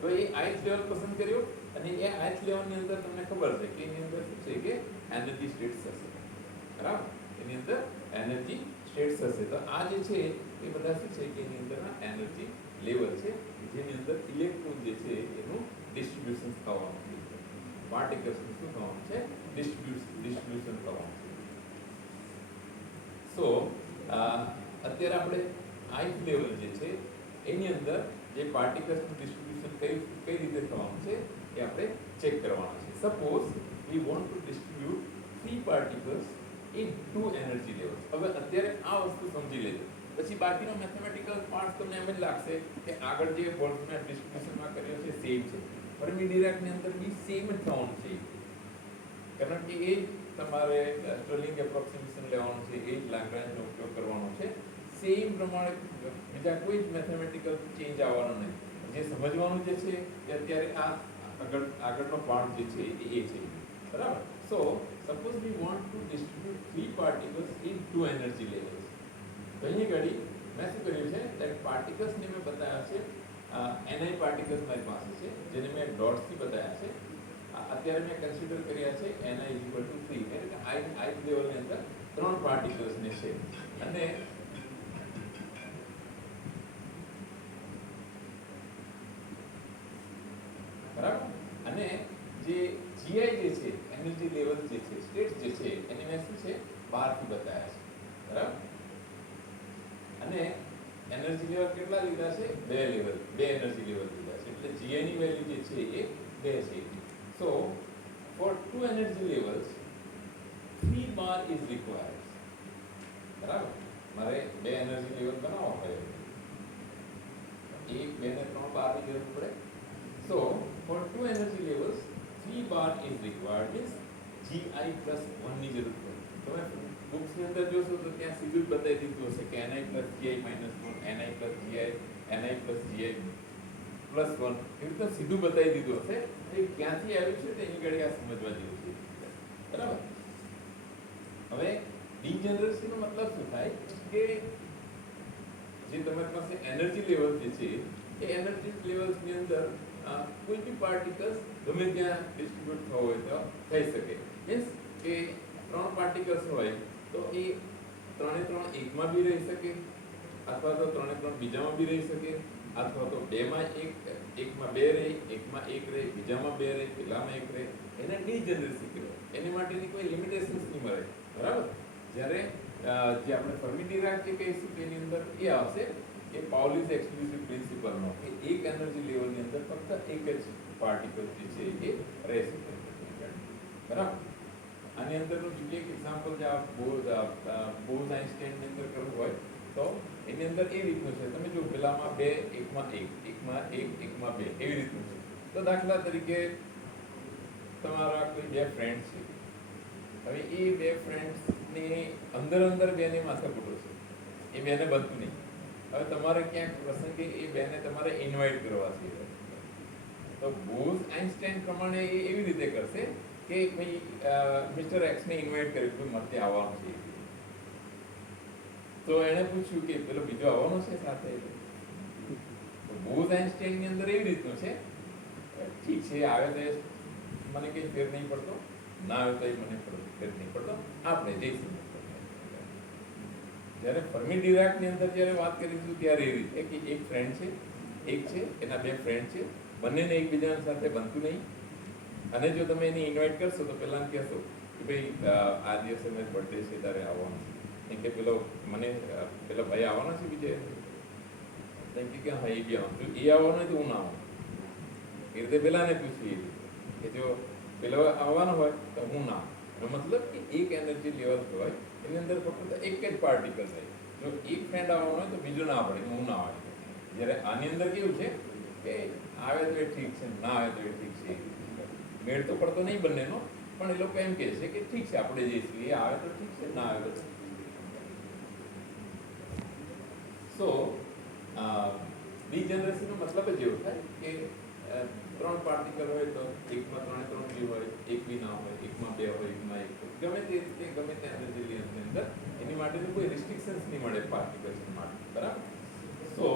તો એ આઈથ લેવલ પસંદ કર્યો અને એ આઈથ લેવલની અંદર તમને ખબર છે કે એની અંદર શું છે કે એનર્જી સ્ટેટ્સ હશે. બરાબર. એની અંદર એનર્જી સ્ટેટ્સ હશે. તો આ જે છે એ બધા શું છે કે એની અંદરના એનર્જી લેવલ છે જેની અંદર ઇલેક્ટ્રોન જે છે એનું ડિસ્ટ્રીબ્યુશન થવાનું છે, પાર્ટિકલ્સનું શું થવાનું છે ડિસ્ટ્રીબ્યુશન થવાનું છે. સો અત્યારે આપણે આઈથ લેવલ જે છે એની અંદર જે પાર્ટિકલ્સનું ડિસ્ટ્રીબ્યુશન કઈ રીતે થવાનું છે એ આપણે ચેક કરવાનું છે. Suppose we want to distribute 3 particles in 2 energy levels. હવે અત્યારે આ વસ્તુ સમજી લેજો, પછી બાકીનો મેથેમેટિકલ પાર્ટ તમને એમ જ લાગશે કે આગળ જે બોલ્ટ્ઝમેન ડિસ્ટ્રીબ્યુશનમાં કર્યો છે સેમ છે. ફર્મી ડીરાકની અંદર બી સેમ જ થવાનું છે, કારણ કે એ તમારે સ્ટર્લિંગ એપ્રોક્સિમેશન લેવાનું છે, એ જ લાગ્રાંજનો ઉપયોગ કરવાનો છે. સેમ પ્રમાણે બીજા કોઈ જ મેથેમેટિકલ ચેન્જ આવવાનો નહીં. જે સમજવાનું જે છે એ અત્યારે આ આગળનો પાર્ટ જે છે એ છે. બરાબર. So suppose we want to distribute 3 particles in 2 energy levels. તો અહીં ઘડી મેં શું કર્યું છે that પાર્ટિકલ્સને મેં બતાવ્યા છે ni પાર્ટિકલ્સ મારી પાસે છે જેને મેં ડોટ્સથી બતાવ્યા છે. અત્યારે મેં કન્સિડર કર્યા છે ni = 3, એટલે કે ith લેવલની અંદર 3 પાર્ટિકલ્સને છે. અને બરાબર. અને જે gi જે છે એનર્જી લેવલ જે છે સ્ટેટ્સ જે છે એને મેં શું છે બહારથી બતાવ્યા છે. બરાબર. અને એનર્જી લેવલ કેટલા લીધા છે? 2 લેવલ, 2 એનર્જી લેવલ લીધા છે. એટલે gi ની વેલ્યુ જે છે એ 2 છે. So for 2 energy levels 3 bar is required. બરાબર. મારે 2 એનર્જી લેવલ બનાવવા હોય 1, 2 ને 3 બારની જરૂર પડે. So for 2 energy levels 3 bar is required means gi + 1 ની જરૂર પડે. તમે બુક્સની અંદર જોશો તો ત્યાં સીધું જ બતાવી દીધું હશે કે ni + gi - 1, ni + gi, ni + gi +1, એ રીતે સીધું બતાવી દીધું હશે. એ ક્યાંથી આવ્યું છે તે એની ઘડી આ સમજવા જેવું છે. બરાબર. હવે ડીજનરેસીનો મતલબ શું થાય કે જે તમારી પાસે એનર્જી લેવલ જે છે એ એનર્જી લેવલ્સની અંદર કોઈ બી પાર્ટિકલ્સ ગમે ત્યાં ડિસ્ટ્રીબ્યુટ થવો હોય તો થઈ શકે. મીન્સ કે 3 પાર્ટિકલ્સ હોય તો એ 3 એ 3 એકમાં બી રહી શકે, અથવા તો 3 એ 3 બીજામાં બી રહી શકે, અથવા તો 2 માં 1, એકમાં 2 રહે, એકમાં 1 રહે, બીજામાં 2 રહે, પેલામાં 1 રહે. એને ડીજનરેસી કહેવાય. એની માટેની કોઈ લિમિટેશન્સ નહીં મળે. બરાબર. જ્યારે જે આપણે ફર્મી ડીરાક જે કહીશું તેની અંદર એ આવશે એ પાઉલીસ એક્સક્લુઝિવ પ્રિન્સિપલનો કે એક એનર્જી લેવલની અંદર ફક્ત એક જ પાર્ટિકલ જે છે એ રહી શકે બરાબર. આની અંદરનું બીજું એક એક્ઝામ્પલ જે બોઝ આઇન્સ્ટાઈનની અંદર કરવું હોય તો એની અંદર એ રીતનું છે, તમે જો પેલામાં 2 એકમાં 1 એકમાં 1 એકમાં 2 એવી રીતનું છે. તો દાખલા તરીકે તમારા કોઈ 2 ફ્રેન્ડ છે, હવે એ 2 ફ્રેન્ડ્સની અંદર બેને માથાકૂટો છે, એ બેને બનતું નહીં. હવે તમારે ક્યાંક પ્રસંગે એ બેને તમારે ઇન્વાઇટ કરવા છે, તો બોઝ આઇન્સ્ટાઈન પ્રમાણે એ એવી રીતે કરશે કે ભાઈ મિસ્ટર એક્સ ને ઇન્વાઇટ કર્યું કે મારે આવવાનું છે, તો એણે પૂછ્યું કે પેલો બીજો આવવાનો છે સાથે, તો બોઝ આઇન્સ્ટાઈન ની અંદર એવી રીતનું છે, ઠીક છે આવે તો મને કઈ ફેર નહીં પડતો, ના આવે તો મને ફેર નહીં પડતો, આપણે જઈશું. જ્યારે ફર્મી ડિરાક ની અંદર જ્યારે વાત કરીશું ત્યારે એ રીતે કે એક ફ્રેન્ડ છે, એક છે, એના 2 ફ્રેન્ડ છે, બંનેને એકબીજા સાથે બનતું નહીં, અને જો તમે એને ઇન્વાઇટ કરશો તો પહેલા કહેશો કે ભાઈ આ દિવસે મારી બર્થડે છે તારે આવવાનું છે, કે પેલો મને પેલા ભાઈ આવવાના છે બીજે, કે હા એ બી આવવાનું, જો એ આવવાનું તો હું ના આવું, એ રીતે પેલાને પૂછ્યું કે જો પેલો આવવાનો હોય તો હું ના આવું. મતલબ કે એક એનર્જી લેવલ હોય એની અંદર ફક્ત એક જ પાર્ટિકલ થાય, જો એક ફ્રેન્ડ આવવાનો હોય તો બીજો ના પડે, હું ના આવે. જ્યારે આની અંદર કેવું છે કે આવે તો એ ઠીક છે, ના આવે તો એ ઠીક છે, મેળ તો પડતો નહીં બંનેનો, પણ એ લોકો એમ કહે છે કે ઠીક છે આપણે જઈશું, એ આવે તો ઠીક છે, ના આવે તો. સો ડીજનરેસીનો મતલબ જ એવો થાય કે 3 પાર્ટિકલ હોય તો એકમાં 3 બી હોય, એક બી ના હોય, એકમાં 2 હોય, એકમાં 1 હોય, ગમે તે રીતે ગમે તે એનર્જી લેવલની અંદર એની માટેનું કોઈ રિસ્ટ્રિક્શન્સ નહીં મળે પાર્ટિકલ્સ માટે, બરાબર. સો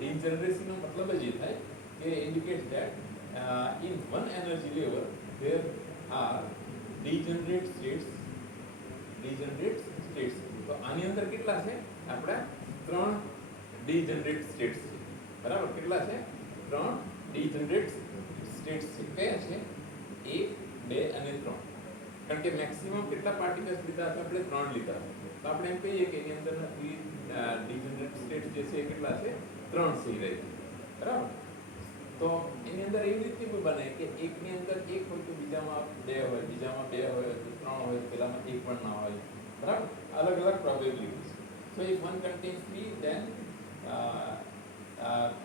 degeneration મતલબ જ એ થાય કે indicates that in one energy level there are degenerate states. તો આની અંદર કેટલા છે? આપણા 3 degenerate states છે, બરાબર. કેટલા છે? 3 degenerate states છે. કયા છે? 1, 2 અને 3. કારણ કે મેક્સિમમ કેટલા પાર્ટિકલ્સ લીધા હતા આપણે? 3 લીધા. તો આપણે એમ કહીએ કે એની અંદરના 3 degenerate states જે છે એ કેટલા છે? 3 સહી રહે છે, બરાબર. તો એની અંદર એવી રીતે બને કે એકની અંદર 1 હોય તો બીજામાં 2 હોય, બીજામાં 2 હોય તો 3 હોય, પેલામાં 1 પણ ના હોય, બરાબર. અલગ અલગ પ્રોબેબિલિટીઝ. સો if one contains 3 then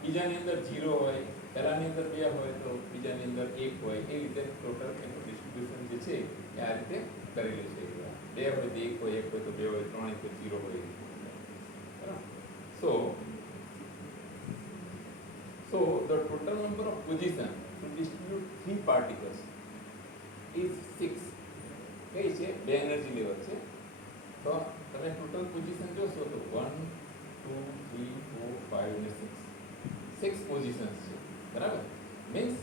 બીજાની અંદર 0 હોય, પહેલાની અંદર 2 હોય તો બીજાની અંદર 1 હોય, એ રીતે ટોટલ એનું ડિસ્ટ્રીબ્યુશન જે છે એ આ રીતે કરેલું છે. 2 હોય તો 1 હોય, 1 હોય તો 2 હોય, 3 હોય તો 0 હોય, બરાબર. So the total number of positions to distribute 3 particles is 6. કઈ છે? 2 એનર્જી લેવલ છે. તો તમે ટોટલ પોઝિશન જોશો તો 1 2 3 4 5 અને 6 પોઝિશન્સ છે, બરાબર. મીન્સ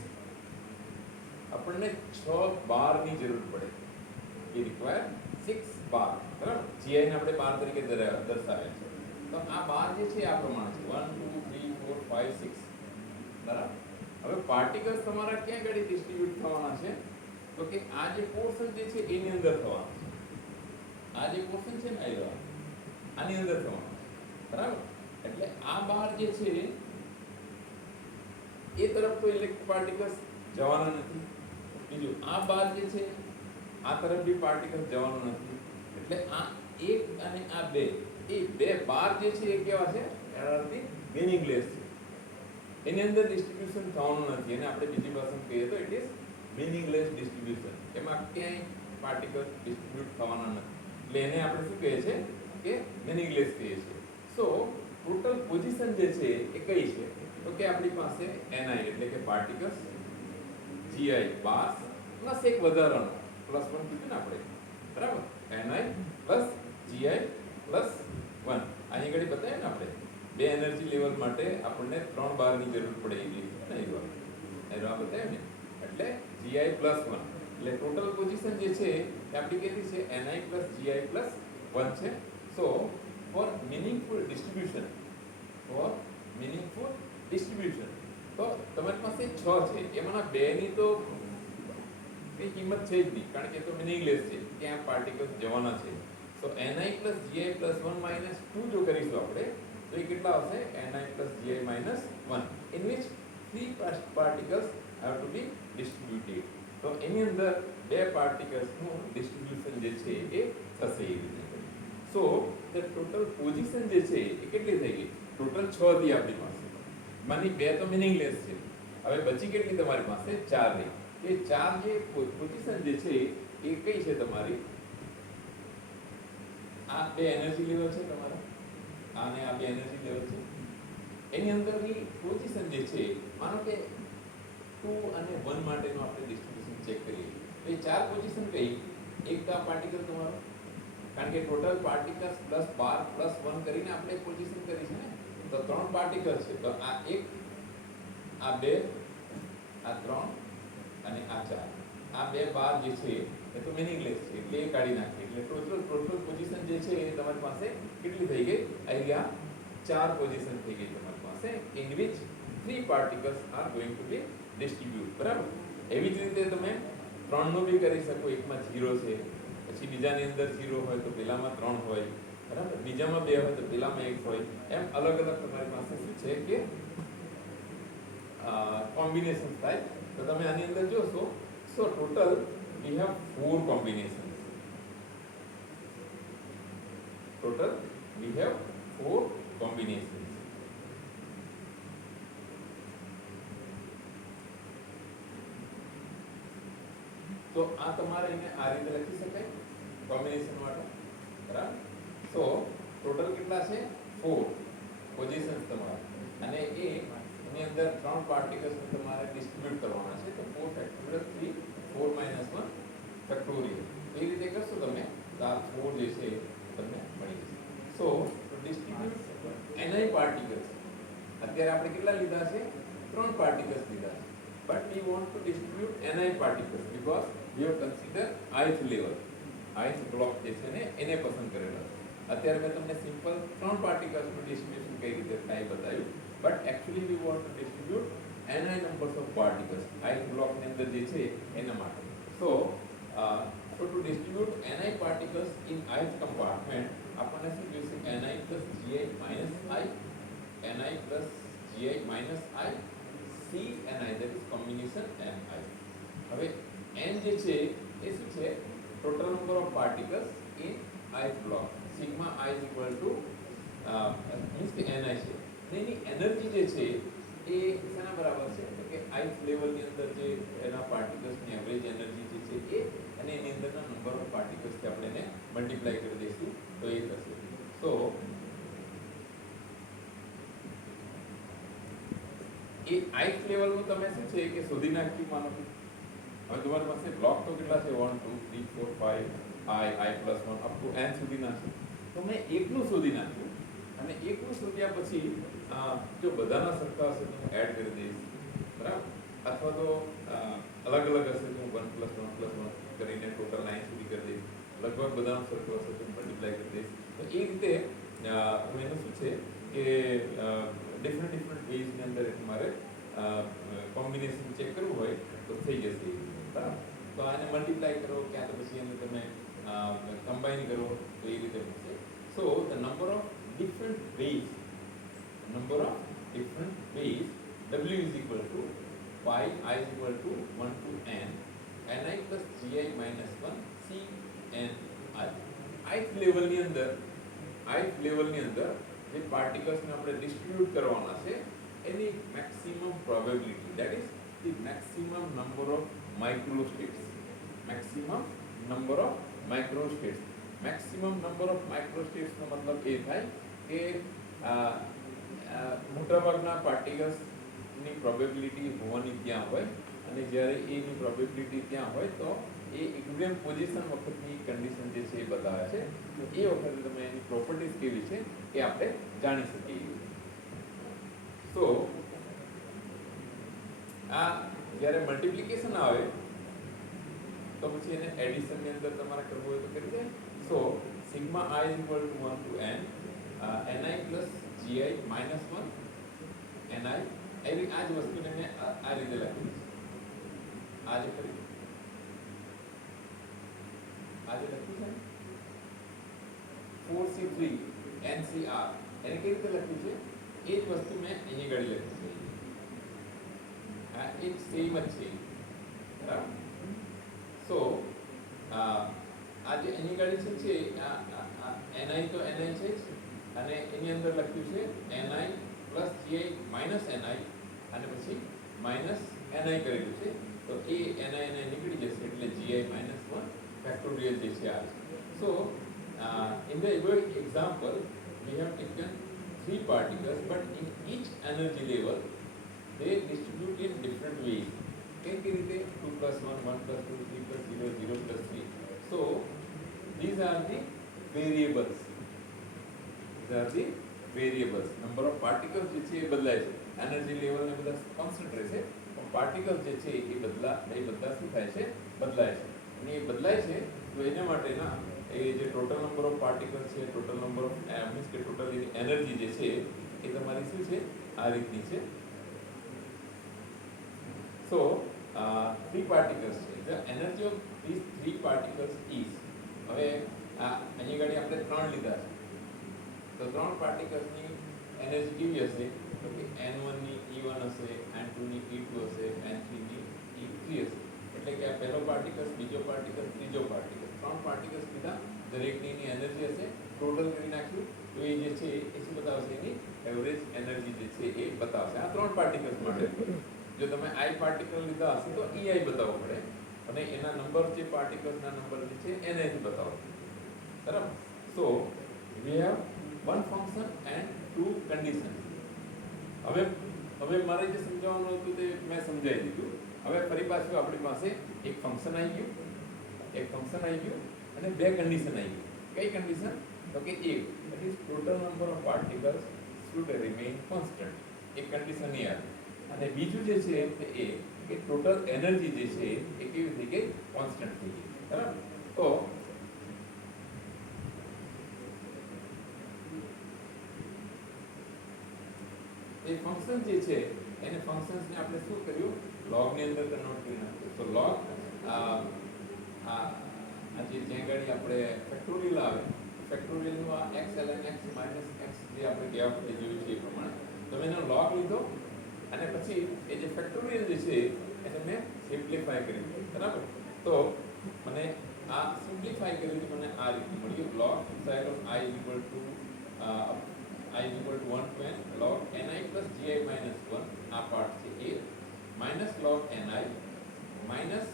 આપણને 6 બારની જરૂર પડે. એ રિક્વાયર 6 બાર, બરાબર. GI ને આપણે બાર તરીકે દર્શાવે છે. તો આ બાર જે છે આ પ્રમાણે છે 1 2 3 4 5 6, બરાબર. હવે પાર્ટિકલ્સ તમારા ક્યાં આગળ ડિસ્ટ્રીબ્યુટ થવાના છે? તો કે આ જે પોર્શન જે છે એની અંદર થવાના છે. આ જે પોર્શન છે ને આની અંદર થવાના છે, બરાબર. એટલે આ બહાર જે છે એ તરફ તો ઇલેક્ટ્રિક પાર્ટિકલ્સ જવાના નથી. બીજું આ બહાર જે છે આ તરફ બી પાર્ટિકલ્સ જવાનું નથી. એટલે આ 1 અને આ 2, એ 2 બાર જે છે એ કેવા છે? એનાથી મીનિંગલેસ છે. એની અંદર ડિસ્ટ્રીબ્યુશન થવાનું નથી. અને આપણે બીજી ભાષામાં કહીએ તો ઇટ ઇઝ મીનિંગલેસ ડિસ્ટ્રીબ્યુશન. એમાં ક્યાંય પાર્ટિકલ્સ ડિસ્ટ્રીબ્યુટ થવાના નથી. એટલે એને આપણે શું કહીએ છીએ કે મીનિંગલેસ કહીએ છીએ. સો ટોટલ પોઝિશન જે છે એ કઈ છે? તો કે આપણી પાસે ni એટલે કે પાર્ટિકલ્સ, gi બાર પ્લસ એક વધારાનો પ્લસ 1 કીધું ને આપણે, બરાબર. ni પ્લસ gi પ્લસ 1 અહીં ઘડી બતાવ્યા ને આપણે 2 એનર્જી લેવલ માટે આપણને 3 બારની જરૂર પડે એવી એનો આ બતાવ્યું ને. એટલે gi પ્લસ 1 એટલે ટોટલ પોઝિશન જે છે એ આપણી કેટલી છે? ni પ્લસ gi પ્લસ 1 છે. સો ફોર મીનિંગફુલ ડિસ્ટ્રીબ્યુશન તો તમારી પાસે 6 છે. એમાંના 2 ની તો કઈ કિંમત છે જ નહીં, કારણ કે એ તો મીનિંગલેસ છે, ક્યાં પાર્ટિકલ્સ જવાના છે. સો ni plus gi plus 1 minus 2 જો કરીશું આપણે તો એ કેટલા આવશે ni plus gi minus 1 in which three particles have to be distributed. તો એની અંદર બે પાર્ટિકલ્સ નું ડિસ્ટ્રીબ્યુશન જે છે એ થશે એ રીતે. સો ધ ટોટલ પોઝિશન જે છે એ કેટલી થઈ ગઈ ટોટલ 6 હતી આપણી પાસે માની બે તો મિનિંગલેસ છે હવે બચી કેટલી તમારી પાસે 4 રહી એ 4 જે પોઝિશન જે છે એ કઈ છે તમારી આ બે એનર્જી લેવલ છે તમારા આને આ બે એનર્જી લેવલ છે એની અંદરની પોઝિશન જે છે માનો કે 2 અને 1 માટેનું આપણે ડિસ્ટ્રીબ્યુશન ચેક કરીએ તો એ ચાર પોઝિશન કઈ એક તો આ પાર્ટિકલ તમારો કારણ કે ટોટલ પાર્ટિકલ્સ પ્લસ 12 પ્લસ 1 કરીને આપણે એક પોઝિશન કરી છે ને તો 3 પાર્ટિકલ છે તો આ એક આ બે આ 3 અને આ 4 આ બે બાર જે છે એ તો મીનિંગલેસ છે એટલે એ કાઢી નાખીએ એટલે ટોટલ પોઝિશન જે છે એ તમારી પાસે કેટલી થઈ ગઈ અહીંયા 4 પોઝિશન થઈ ગઈ તમારી પાસે in which 3 particles are going to be distributed બરાબર એવી જ રીતે તમે 3 નું બી કરી શકો એકમાં 0 છે પછી બીજાની અંદર 0 હોય તો પેલામાં 3 હોય બરાબર બીજામાં 2 હોય તો પેલામાં 1 હોય એમ અલગ અલગ તમારી પાસે શું છે કે કોમ્બિનેશન થાય તો તમે આની અંદર જોશો સો total we have 4 combinations total we have 4 combinations તો આ તમારે એને આ રીતે લખી શકાય કોમ્બિનેશન માટે બરાબર સો ટોટલ કેટલા છે 4 પોઝિશન્સ તમારા અને એની અંદર 3 પાર્ટિકલ્સ ને તમારે ડિસ્ટ્રીબ્યુટ કરવાના છે તો 4 ફેક્ટોરિયલ 3 4 1 ફેક્ટોરિયલ એ રીતે કરશો તમે તો આ 4 જે છે તમને મળી જશે સો ટુ ડિસ્ટ્રીબ્યુટ ni પાર્ટિકલ્સ અત્યારે આપણે કેટલા લીધા છે 3 પાર્ટિકલ્સ લીધા છે but we want to distribute ni particles because we have considered ith level ith block જે છે ને એને પસંદ કરેલો અત્યારે મેં તમને સિમ્પલ 3 પાર્ટિકલ્સ નું ડિસ્ટ્રીબ્યુશન કઈ રીતે થાય બતાવ્યું but actually we want to distribute ni numbers of particles ith block ની અંદર જે છે એના માટે so to distribute ni particles in ith compartment આપણને શું જોઈશે ni plus gi minus i ni plus gi minus i c ni that is combination ni હવે n જે છે એ શું છે total number of particles in ith block sigma i is equal to means કે ni છે એની એનર્જી જે છે એ શેના બરાબર છે તો કે ith લેવલ ની અંદર જે એના પાર્ટિકલ્સ ની એવરેજ એનર્જી જે છે એ અને એની અંદરના નંબર ઓફ પાર્ટિકલ્સ થી આપણે એને મલ્ટીપ્લાય કરી દઈશું તો એ થશે સો એ ith લેવલ નું તમે શું છે કે શોધી નાખ્યું માનો કે હવે તમારી પાસે બ્લોક તો કેટલા છે 1 2 3 4 5 i plus 1 up to n સુધીના છે તો મેં એકનું શોધી નાખ્યું અને એકનું શોધ્યા પછી જો બધાના સરખા હશે તો હું એડ કરી દઈશ બરાબર અથવા તો અલગ અલગ હશે તો હું 1 + 1 + 1 કરીને ટોટલ 9 સુધી કરી દઈશ લગભગ બધાનું સરખું હશે તો મલ્ટીપ્લાય કરી દઈશ તો એ રીતે હું એનું શું છે કે ડિફરન્ટ વેઝ ની અંદર તમારે કોમ્બિનેશન ચેક કરવું હોય તો થઈ જશે બરાબર તો આને મલ્ટીપ્લાય કરો ક્યાં તો પછી એને તમે કમ્બાઈન કરો તો એ રીતે મળશે so the number of different ways w is equal to pi I is equal to 1 to n ni plus gi minus 1 c n i ith level ની અંદર જે પાર્ટિકલ્સ ને આપણે ડિસ્ટ્રીબ્યુટ કરવાના છે એની maximum probability that is the maximum number of microstates maximum number of microstates નો મતલબ એ થાય કે મોટાભાગના પાર્ટિકલ્સ ની પ્રોબેબિલિટી હોવાની ત્યાં હોય અને જ્યારે એની પ્રોબેબિલિટી ત્યાં હોય તો એ ઇક્વિલિબ્રિયમ પોઝિશન વખતની કન્ડિશન જે છે એ બતાવે છે તો એ વખતે તમે એની પ્રોપર્ટીઝ કેવી છે એ આપણે જાણી શકીએ સો આ જ્યારે મલ્ટીપ્લિકેશન આવે તો પછી એને એડિશન ની અંદર તમારે કરવું હોય તો કરી દે સો sigma I is equal to 1 to n ni plus gi minus 1 ni એવી આ જ વસ્તુને મેં આ રીતે લખી છે આ જે કરી આ જે લખ્યું છે 4C3 NCR એને કઈ રીતે લખ્યું છે એ જ વસ્તુ મેં અહીં આગળ લખી છે આ એક સેમ જ છે બરાબર સો આ જે અહીં આગળ છે ni તો ni છે જ અને એની અંદર લખ્યું છે ni plus gi minus ni અને પછી માઇનસ ni કરેલું છે તો એ ni અને નીકળી જશે એટલે gi minus 1 ફેક્ટોરિયલ જે છે આ છે સો in the above example we have taken three particles but in each energy level they distribute in different ways કઈ રીતે 2 plus 1 1 plus 2 3 plus 0 0 plus 3 so these are the variables number of particles જે છે એ બદલાય છે એનર્જી લેવલ ને બધા કોન્સ્ટન્ટ રહેશે પણ પાર્ટિકલ્સ જે છે એ બધા શું થાય છે બદલાય છે અને એ બદલાય છે તો એના માટેના એ જે ટોટલ નંબર ઓફ પાર્ટિકલ્સ છે ટોટલ નંબર ઓફ મીન્સ કે ટોટલ એનર્જી જે છે એ તમારી શું છે આ રીતની છે સો three particles છે the energy of these three particles is હવે અહીંયા ગાડી આપણે ત્રણ લીધા છે તો ત્રણ પાર્ટિકલ્સ ની એનર્જી કેવી હશે તો કે n1 ની e1 હશે n2 ની e2 હશે n3 ની e3 હશે એટલે કે આ પહેલો પાર્ટિકલ બીજો પાર્ટિકલ ત્રીજો પાર્ટિકલ ત્રણ પાર્ટિકલ્સ લીધા દરેકની એનર્જી હશે ટોટલ કરી નાખ્યું તો એ જે છે એ શું બતાવશે એની એવરેજ એનર્જી જે છે એ બતાવશે આ ત્રણ પાર્ટિકલ્સ માટે જો તમે i પાર્ટિકલ લીધા હશે તો ei બતાવવો પડે અને એના નંબર જે પાર્ટિકલ્સના નંબર જે છે એને જ બતાવો બરાબર સો we have one function and two conditions હવે મારે જે સમજાવવાનું હતું તે મેં સમજાવી દીધું હવે ફરી પાછું આપણી પાસે એક ફંક્શન આવી ગયું અને બે કન્ડિશન આવી ગઈ કઈ કન્ડિશન તો કે એક that is total number of particles should remain constant એક કન્ડિશન એ આવી અને બીજું જે છે તે એ કે ટોટલ એનર્જી જે છે એ કેવી થઈ ગઈ કોન્સ્ટન્ટ થઈ ગઈ બરાબર તો એ ફંક્શન જે છે એને ફંક્શન્સ ને આપણે શું કર્યું log ની અંદર કન્વર્ટ કરી નાખ્યું તો log આ જે ગાડી આપણે ફેક્ટોરિયલ આવે ફેક્ટોરિયલ નું આ x ln x minus x જે આપણે ગયા વખતે જોયું છે એ પ્રમાણે તો મેં એનો log લીધો અને પછી એ જે ફેક્ટોરિયલ જે છે એને મેં સિમ્પ્લિફાય કર્યું બરાબર તો મને આ સિમ્પ્લિફાય કર્યું મને આ રીતે મળ્યું log inside of I is equal to 1 to n log ni plus gi minus 1 આ પાર્ટ છે એ minus log ni minus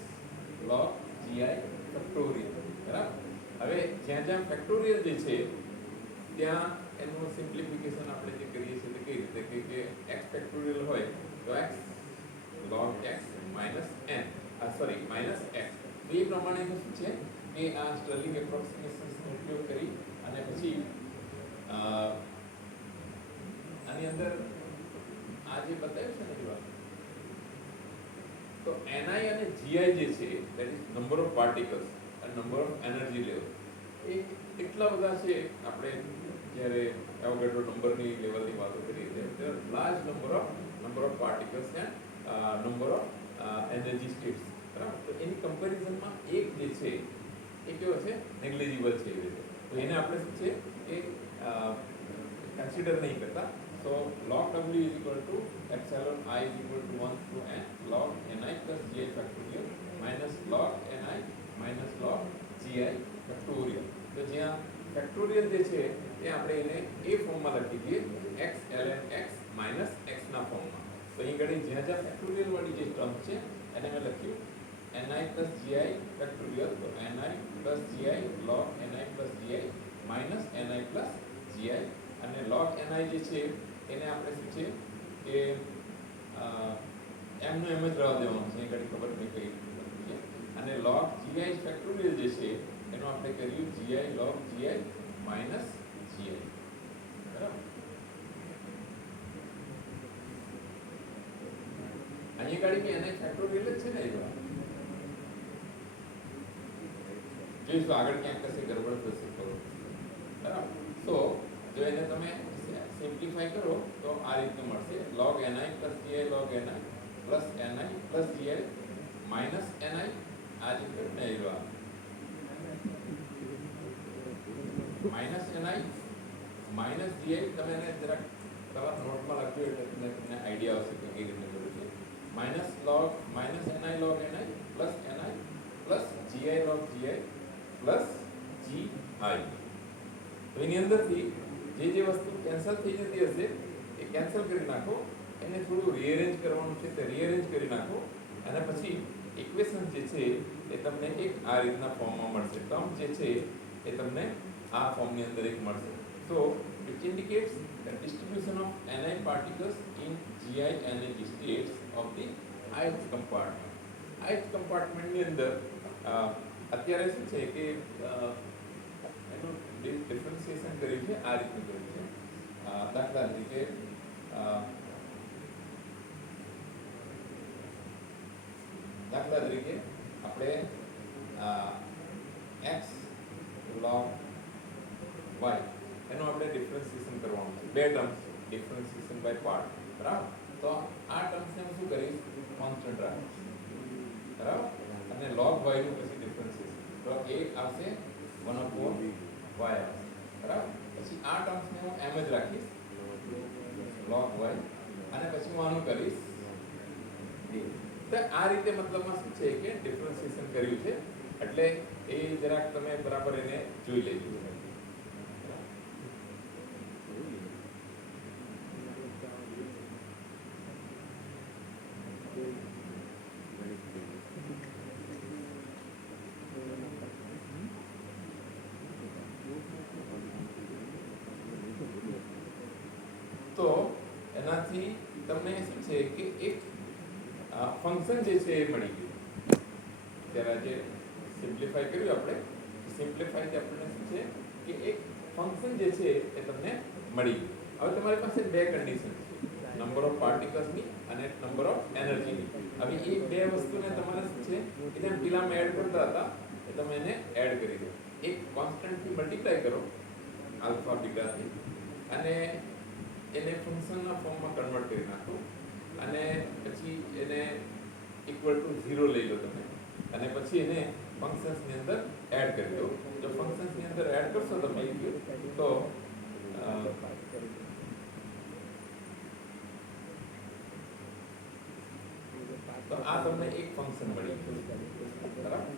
log gi factorial બરાબર હવે જ્યાં જ્યાં ફેક્ટોરિયલ જે છે ત્યાં એનું સિમ્પ્લિફિકેશન આપણે જે કરીએ છીએ તે કઈ રીતે કે x ફેક્ટોરિયલ હોય તો x log x minus n minus x તો એ પ્રમાણે શું છે કે આ સ્ટર્લિંગ એપ્રોક્સિમેશનનો ઉપયોગ કરી અને પછી આની અંદર આ જે બતાવ્યું છે ને જુઓ તો ni અને gi જે છે that is number of particles and number of energy level એ એટલા બધા છે આપણે જ્યારે એવોગાડ્રો નંબરની લેવલની વાતો કરીએ ત્યારે large number of particles and number of energy states બરાબર તો એની કમ્પેરિઝનમાં એક જે છે એ કેવો છે નેગ્લિજિબલ છે એવી રીતે તો એને આપણે શું છે એ કન્સિડર નહીં કરતા so log w is equal to epsilon I is equal to 1 to n log ni plus gi factorial minus log ni minus log gi factorial તો જ્યાં ફેક્ટોરિયલ જે છે એ આપણે એને એ ફોર્મમાં લખી દઈએ x ln x minus x ના ફોર્મમાં તો અહીં ઘડી જ્યાં જ્યાં ફેક્ટોરિયલ વાળી જે ટર્મ છે એને મેં લખ્યું ni plus gi factorial તો ni plus gi log ni plus gi minus ni plus gi અને log ni જે છે એને આપણે શું છે કે એમનું એમ જ રહેવા દેવાનું છે ઘડી ખબર નહીં કઈ છે અને log gi ફેક્ટોરિયલ જે છે એનું આપણે કર્યું gi log gi minus gi બરાબર અહીંયા ગાડી કે ni ફેક્ટોરિયલ જ છે ને એ જોઈશું આગળ ક્યાંક કશે ગડબડ થશે ખબર બરાબર તો જો એને તમે સિમ્પ્લિફાય કરો તો આ રીતનું મળશે log ni plus gi log ni plus ni plus gi minus ni આ જે કર્યું ને એ માઇનસ એનઆઈ માઇનસ જીઆઈ તમે એને જરાક તમારા નોટમાં લખજો એટલે તમને આઈડિયા આવશે કે કઈ રીતે કરવું છે. Minus Ni log Ni plus GI log GI plus GI. તો એની અંદરથી જે વસ્તુ કેન્સલ થઈ જતી હશે એ કેન્સલ કરી નાખો, એને થોડું રીઅરેન્જ કરવાનું છે તે રીઅરેન્જ કરી નાખો અને પછી ઇક્વેશન જે છે એ તમને એક આ રીતના ફોર્મમાં મળશે. ટર્મ જે છે એ તમને આ ફોર્મની અંદર એક મળશે. સો which indicates the distribution of ni particles in gi energy states of the ith compartment. ith compartment ની અંદર અત્યારે શું છે કે એનું ડિફરન્સિએશન કર્યું છે આ રીતનું કર્યું છે. દાખલા તરીકે આપણે x log y એનું આપણે ડિફરન્સિએશન કરવાનું છે. બે ટર્મ્સ ડિફરન્સિએશન બાય પાર્ટ, બરાબર. તો આ ટર્મ્સને હું શું કરીશ, કોન્સ્ટન્ટ રાખીશ, બરાબર. અને log y નું પછી ડિફરન્સિએશન તો એ આવશે 1/y આવશે, બરાબર. પછી આ ટર્મ્સને હું એમ જ રાખીશ log y અને પછી હું આનું કરીશ તો આ રીતે મતલબમાં શું છે કે ડિફરન્સિએશન કર્યું છે. એટલે એ જરાક તમે બરાબર એને જોઈ લેજો. તો એનાથી તમને શું છે કે એક ફંક્શન જે છે એ મળી ગયું. ત્યારે જે સિમ્પ્લિફાઈ કર્યું આપણે, સિમ્પ્લિફાઈ આપણને શું છે કે એક ફંક્શન જે છે એ તમને મળી ગયું. હવે તમારી પાસે બે કન્ડિશન છે, નંબર ઓફ પાર્ટિકલ્સની અને નંબર ઓફ એનર્જીની. હવે એ બે વસ્તુને તમારે શું છે કે જેમ પેલામાં એડ કરતા હતા એ તમે એને એડ કરી દો. એક કોન્સ્ટન્ટથી મલ્ટીપ્લાય કરો આલ્ફા બીટાથી અને એને ફંક્શનના ફોર્મમાં કન્વર્ટ કરી નાખો અને પછી એને ઇક્વલ ટુ 0 લઈ લો તમે અને પછી એને ફંક્શન્સની અંદર એડ કરી દો. જો ફંક્શન્સની અંદર એડ કરશો તમે તો આ તમને એક ફંક્શન મળી ગયું, બરાબર.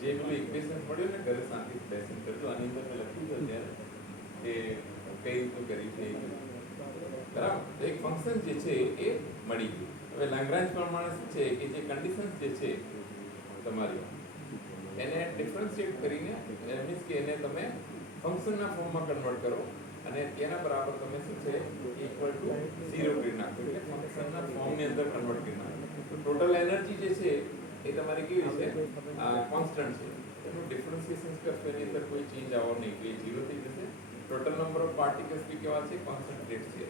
જે પેલું ઇક્વેશન મળ્યું ને ઘરે શાંતિથી બેસીને કરજો. આની અંદર મેં લખ્યું છે અત્યારે કે કઈ રીતનું કરી છે, બરાબર. તો એક ફંક્શન જે છે એ મળી ગયું. હવે લેગ્રાન્જ પ્રમાણે શું છે કે જે કન્ડિશન્સ જે છે તમારી એને ડિફરન્શિએટ કરીને મીન્સ કે એને તમે ફંક્શનના ફોર્મમાં કન્વર્ટ કરો અને તેના બરાબર તમે શું છે ઇક્વલ ટુ 0 કરી નાખો, એટલે ફંક્શનના ફોર્મની અંદર કન્વર્ટ કરી નાખો. ટોટલ એનર્જી જે છે એ તમારી કેવી છે, કોન્સ્ટન્ટ છે. એનું ડિફરન્શિએશન કરશો એની અંદર કોઈ ચેન્જ આવવાનો નહીં, એ 0 થઈ જશે. ટોટલ નંબર ઓફ પાર્ટિકલ્સ બી કેવા છે, કોન્સન્ટ્રેટ છે,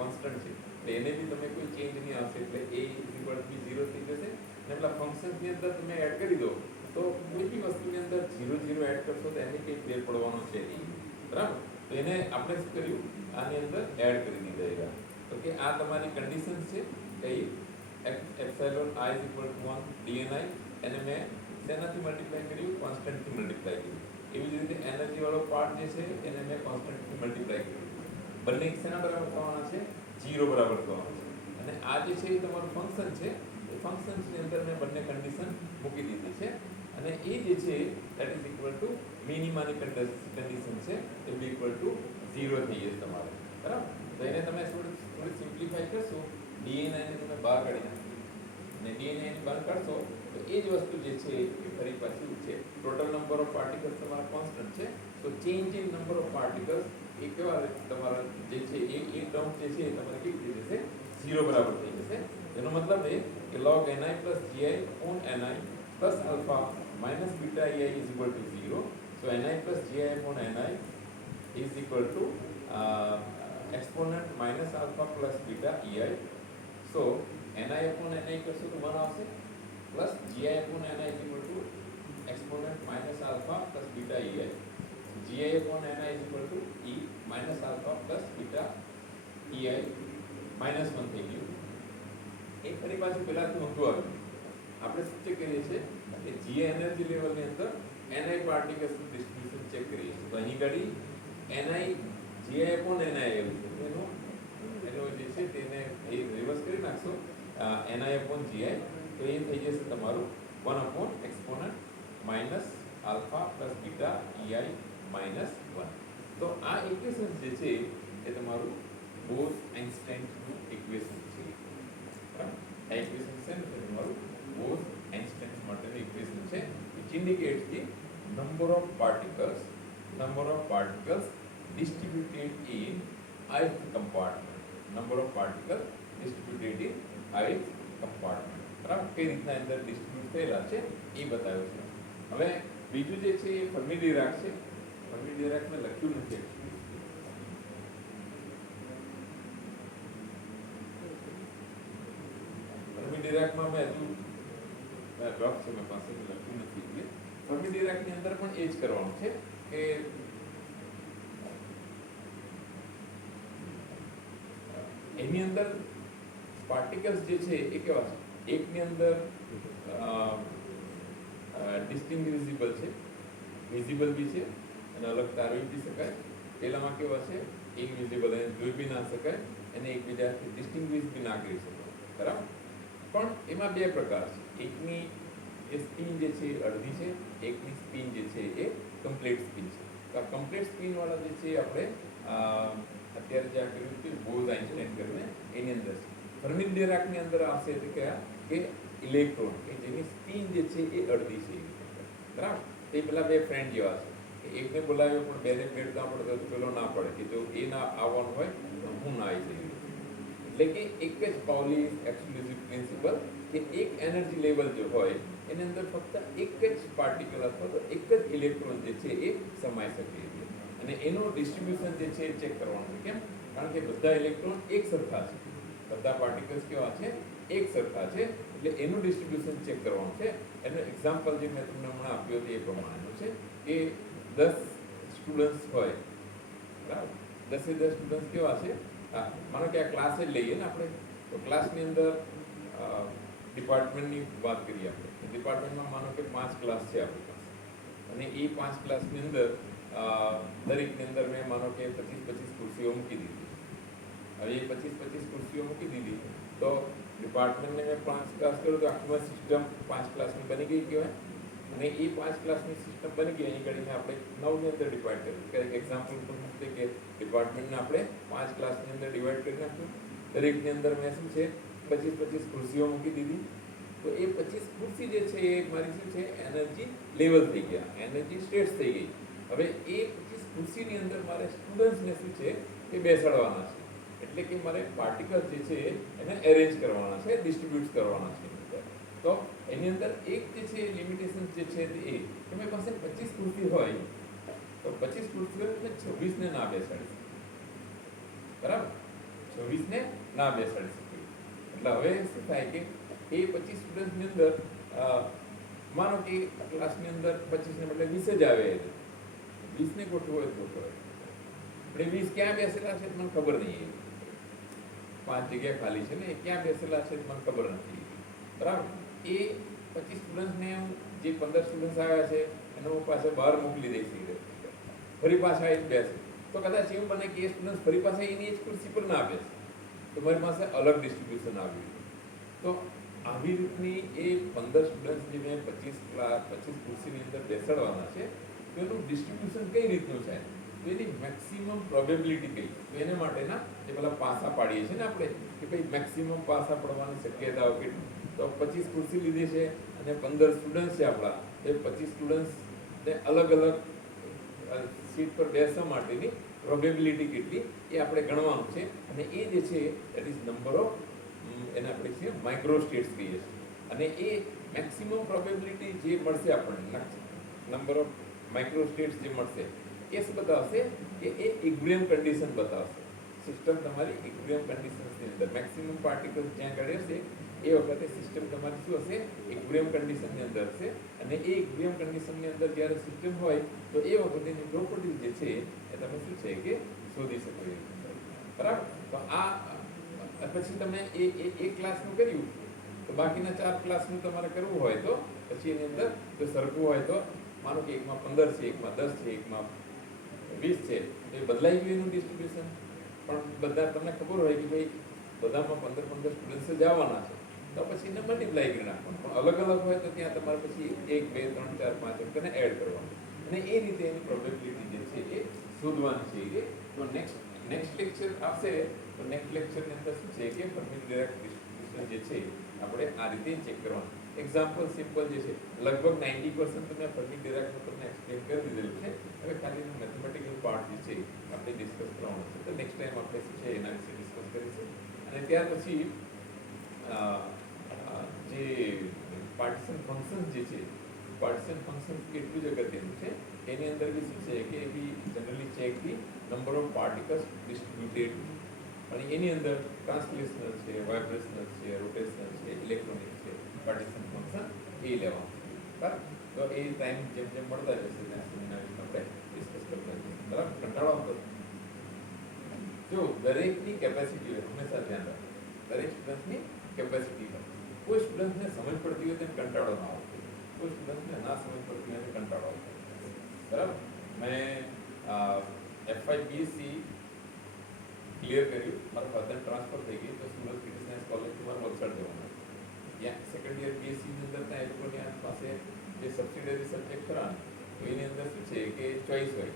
કોન્સ્ટન્ટ છે. એટલે એને બી તમે કોઈ ચેન્જ નહીં આવશે, એટલે a ઇક્વલ ટુ 0 થઈ જશે. અને પેલા ફંક્શન્સની અંદર તમે એડ કરી દો તો કોઈ બી વસ્તુની અંદર 0 0 એડ કરશો તો એને કંઈ ફેર પડવાનો છે નહીં, બરાબર. તો એને આપણે શું કર્યું, આની અંદર એડ કરી દીધા. તો કે આ તમારી કન્ડિશન છે કઈ એપ્સિલોન i = 1 dni એને મેં શેનાથી મલ્ટીપ્લાય કર્યું, કોન્સ્ટન્ટથી મલ્ટીપ્લાય કર્યું. એવી જ રીતે એનર્જી વાળો પાર્ટ જે છે એને મેં કોન્સ્ટન્ટથી મલ્ટીપ્લાય કર્યું. બંને શેના બરાબર થવાના છે, 0 બરાબર થવાના છે. અને આ જે છે એ તમારું ફંક્શન છે, એ ફંક્શન્સની અંદર મેં બંને કન્ડિશન મૂકી દીધી છે. અને એ જે છે દેટ ઇઝ ઇક્વલ ટુ મિનિમાની કન્ડિશન છે એ બી ઇક્વલ ટુ 0 થઈ જશે તમારે, બરાબર. તો એને તમે થોડી સિમ્પ્લિફાઈ કરશો, dni ને તમે બહાર કાઢી નાખો અને dni ને બહાર કાઢશો તો એ જ વસ્તુ જે છે એ ફરી પાછું છે. ટોટલ નંબર ઓફ પાર્ટિકલ્સ તમારા કોન્સ્ટન્ટ છે. તો change in number of particles એ કેવા તમારા જે છે એ ટર્મ જે છે તમારે કેવી થઈ જશે, 0 બરાબર થઈ જશે. એનો મતલબ એ કે log ni plus gi on ni plus alpha minus beta ei is equal to 0. So ni plus gi upon ni is equal to exponent minus alpha plus beta ei. So ni upon ni કરશો તો 1 આવશે plus gi upon ni is equal to exponent minus alpha plus beta ei. gi upon ni is equal to e minus alpha plus beta ei minus 1 થઈ ગયું. એક ફરી પાછું પહેલાથી ઊંધું આવ્યું. આપણે શું કરીએ છીએ કે જી એનર્જી લેવલની અંદર ni પાર્ટિકલ્સનું ડિસ્ટ્રીબ્યુશન ચેક કરીએ છીએ. તો અહીં ઘડી ni gi upon ni આવ્યું છે. એનો જે છે તેને એ રિવર્સ કરી નાખશો ni upon gi, તો એ થઈ જશે તમારું 1 upon exponent minus alpha plus beta ei minus 1. તો આ ઇક્વેશન જે છે એ તમારું બોઝ-આઇન્સ્ટાઈનનું ઇક્વેશન છે. બરાબર? આ ઇક્વેશન છે ને તમારું બોઝ-આઇન્સ્ટાઈન માટેનું ઇક્વેશન છે, which indicates the number of particles distributed in ith compartment. Number of particles distributed in ith compartment. બરાબર? કઈ રીતના અંદર ડિસ્ટ્રીબ્યુટ થયેલા છે એ બતાવ્યું છે. હવે બીજું જે છે એ ફર્મી ડિરાક છે. ફર્મી ડિરાક મેં લખ્યું નથી. ફર્મી ડિરાકમાં મેં હજુ ડ્રોપ છે મેં પાસે લખ્યું નથી. એટલે ફર્મી ડિરાકની અંદર પણ એ જ કરવાનું છે કે એની અંદર પાર્ટિકલ્સ જે છે એ કેવા છે? એકની અંદર ડિસ્ટિંગ્વિઝિબલ છે, વિઝિબલ બી છે અને અલગ તારવી બી શકાય. પેલામાં કેવા છે? ઇનવિઝિબલ, અને જોઈ બી ના શકાય અને એકબીજાથી ડિસ્ટિંગ્વિશ બી ના કરી શકાય. બરાબર? પણ એમાં બે પ્રકાર છે. એકની એ સ્પિન જે છે એ અડધી છે, એકની સ્પિન જે છે એ કમ્પ્લીટ સ્પિન છે. તો આ કમ્પ્લીટ સ્પિન વાળા જે છે આપણે અત્યારે જ્યાં કર્યું હતું બોઝ-આઇન્સ્ટાઈન કરીને એની અંદર છે. ફર્મી ડિરાકની અંદર આવશે એટલે કે ઇલેક્ટ્રોન કે જેની સ્પિન જે છે એ અડધી છે. બરાબર? એ પેલા બે ફ્રેન્ડ જેવા છે. એકને બોલાવ્યો પણ બેને ભેટતા પડે તો પેલો ના પડે કે જો એ ના આવવાનું હોય તો હું ના આવી જઈએ. એટલે કે એક જ પાઉલી એક્સક્લુઝિવ પ્રિન્સિપલ કે એક એનર્જી લેવલ જો હોય એની અંદર ફક્ત એક જ પાર્ટિકલ અથવા તો એક જ ઇલેક્ટ્રોન જે છે એ સમાઈ શકે છે. અને એનું ડિસ્ટ્રીબ્યુશન જે છે એ ચેક કરવાનું છે. કેમ? કારણ કે બધા ઇલેક્ટ્રોન એક સરખા છે, બધા પાર્ટિકલ્સ કેવા છે? એક સરખા છે. એટલે એનું ડિસ્ટ્રીબ્યુશન ચેક કરવાનું છે. એનું એક્ઝામ્પલ જે મેં તમને હમણાં આપ્યું હતું એ પ્રમાણેનું છે કે 10 સ્ટુડન્ટ્સ હોય. બરાબર? 10 સ્ટુડન્ટ્સ કેવા છે? હા, માનો કે આ ક્લાસ જ લઈએ ને આપણે, તો ક્લાસની અંદર ડિપાર્ટમેન્ટની વાત કરીએ આપણે. ડિપાર્ટમેન્ટમાં માનો કે 5 ક્લાસ છે આપણી પાસે, અને એ 5 ક્લાસની અંદર દરેકની અંદર મેં માનો કે 25 ખુરશીઓ મૂકી દીધી. હવે એ 25 ખુરશીઓ મૂકી દીધી તો ડિપાર્ટમેન્ટને મેં 5 ક્લાસ કર્યું તો આખી સિસ્ટમ 5 ક્લાસની બની ગઈ કહેવાય. અને એ 5 ક્લાસની સિસ્ટમ બની ગઈ અહીં કરીને આપણે 9ની અંદર ડિવાઈડ કર્યું. ક્યારેક એક્ઝામ્પલ પણ છે કે ડિપાર્ટમેન્ટને આપણે 5 ક્લાસની અંદર ડિવાઈડ કરી નાખ્યું. દરેકની અંદર મેં શું છે 25 ખુરશીઓ મૂકી દીધી. તો એ 25 ખુરશી જે છે એ મારી શું છે? એનર્જી લેવલ થઈ ગયા, એનર્જી સ્ટેટ્સ થઈ ગઈ. હવે એ 25 ખુરશીની અંદર મારે સ્ટુડન્ટ્સને શું છે એ બેસાડવાના છે. એટલે કે મારે પાર્ટિકલ્સ જે છે એને એરેન્જ કરવાના છે, ડિસ્ટ્રીબ્યુટ કરવાના છે. તો એની અંદર એક જે છે લિમિટેશન જે છે એ કે મારી પાસે 25 ખુરશી હોય તો 25 ખુરશીઓ 26ને ના બેસાડી શકું. બરાબર? 26ને ના બેસાડી શકું. એટલે હવે શું થાય કે એ 25 સ્ટુડન્ટની અંદર માનો કે ક્લાસની અંદર 25ને બદલે 20 જ આવે, 20ને ગોઠવો હોય તો ગોઠવાય. પણ એ 20 ક્યાં બેસેલા છે મને ખબર નહીં. 5 જગ્યા ખાલી છે ને, એ ક્યાં બેસેલા છે મને ખબર નથી. બરાબર? એ 25 સ્ટુડન્ટ્સને જે 15 સ્ટુડન્ટ્સ આવ્યા છે એને હું પાછળ બહાર મોકલી દઈશ. ફરી પાછા આવીને બેસે તો કદાચ એવું બને કે એ સ્ટુડન્ટ ફરી પાછા એની જ ખુરશી પર ના બેસે, તો મારી પાસે અલગ ડિસ્ટ્રીબ્યુશન આવ્યું. તો આવી રીતની એ 15 સ્ટુડન્ટ્સ જે મેં 25 ખુરશીની અંદર બેસાડવાના છે તો એનું ડિસ્ટ્રીબ્યુશન કઈ રીતનું છે? તો એની મેક્સિમમ પ્રોબેબિલિટી કઈ? તો એને માટેના જે પેલા પાસા પાડીએ છીએ ને આપણે કે ભાઈ મેક્સિમમ પાસા પડવાની શક્યતાઓ કેટલી? તો 25 ખુરશી લીધી છે અને 15 સ્ટુડન્ટ્સ છે આપણા, એ 25 સ્ટુડન્ટ્સને અલગ અલગ સીટ પર બેસવા માટેની પ્રોબેબિલિટી કેટલી એ આપણે ગણવાનું છે. અને એ જે છે દેટ ઇઝ નંબર ઓફ, એને આપણે છે માઇક્રો સ્ટેટ્સ કહીએ છીએ. અને એ મેક્સિમમ પ્રોબેબિલિટી જે મળશે આપણને, નંબર ઓફ માઇક્રો સ્ટેટ્સ જે મળશે એ શું બતાવશે કે એ ઇક્વિલિબ્રિયમ કન્ડિશન બતાવશે. સિસ્ટમ તમારી ઇક્વિલિબ્રિયમ કન્ડિશન્સની અંદર મેક્સિમમ પાર્ટિકલ્સ જ્યાં ઘડે છે એ વખતે સિસ્ટમ તમારી શું હશે? ઇક્વિલિબ્રિયમ કન્ડિશનની અંદર હશે. અને એ ઇક્વિલિબ્રિયમ કન્ડિશનની અંદર જ્યારે સિસ્ટમ હોય તો એ વખતેની પ્રોપર્ટીઝ જે છે એ તમે શું છે કે શોધી શકો. બરાબર? તો આ પછી તમે એ ક્લાસનું કર્યું તો બાકીના 4 ક્લાસનું તમારે કરવું હોય તો પછી એની અંદર જો સરખું હોય તો માનો કે એકમાં 15 છે, એકમાં 10 છે, એકમાં 20 છે, તો એ બદલાઈ ગયું એનું ડિસ્ટ્રીબ્યુશન. પણ બધા તમને ખબર હોય કે ભાઈ બધામાં 15 સ્ટુડન્ટ્સ જ આવવાના છે, તો પછી એને મલ્ટીપ્લાય કરી નાખવાનું. પણ અલગ અલગ હોય તો ત્યાં તમારે પછી 1 2 3 4 5 અંકને એડ કરવાનું, અને એ રીતે એની પ્રોબેબિલિટી જે છે એ શોધવાની છે. તો નેક્સ્ટ લેક્ચર આવશે, તો નેક્સ્ટ લેક્ચરની અંદર શું છે કે ફર્મી ડિરાક ડિસ્ટ્રીબ્યુશન જે છે આપણે આ રીતે ચેક કરવાનું. એક્ઝામ્પલ સિમ્પલ જે છે, લગભગ 90% તમે ફર્મી ડિરાકનું તમને એક્સપ્લેન કરી દીધેલું છે. હવે ખાલી મેથમેટિકલ પાર્ટ જે છે આપણે ડિસ્કસ કરવાનો છે. તો નેક્સ્ટ ટાઈમ આપણે શું છે એના વિશે ડિસ્કસ કરીશું. અને ત્યાર પછી જે પાર્ટીશન ફંક્શન જે છે, પાર્ટીશન ફંક્શન કેટલું જ અગત્યનું છે. એની અંદર બી શું છે કે we generally check the number of particles distributed, અને એની અંદર ટ્રાન્સલેશનલ છે, વાઇબ્રેશનલ છે, રોટેશનલ છે, ઇલેક્ટ્રોનિક છે, પાર્ટીશન ફંક્શન એ લેવાનું. બરાબર? તો એ ટાઈમ જેમ જેમ મળતા જશે ત્યાં સુધીના વિશે આપણે ડિસ્કસ કરતા જઈશું. બરાબર? કંટાળો આવતો જો દરેકની કેપેસિટી હોય, હંમેશા ધ્યાન રાખો, દરેક સ્ટુડન્ટની કેપેસિટી હોય. કોઈ સ્ટુડન્ટને સમજ પડતી હોય તેને કંટાળો ના આવતો, કોઈ સ્ટુડન્ટને ના સમજ પડતી હોય તેને કંટાળો આવતો. બરાબર? મેં FY BSc ક્લિયર કર્યું, મારા ફાધર ટ્રાન્સફર થઈ ગઈ, તો સુરત સિટી સાયન્સ કોલેજથી મારે વલસાડ જવાનું. ત્યાં સેકન્ડ યર BSc ની અંદર ત્યાં એ લોકોની પાસે જે સબસિડરી સબ્જેક્ટ ખરા, તો એની અંદર શું છે કે ચોઈસ હોય.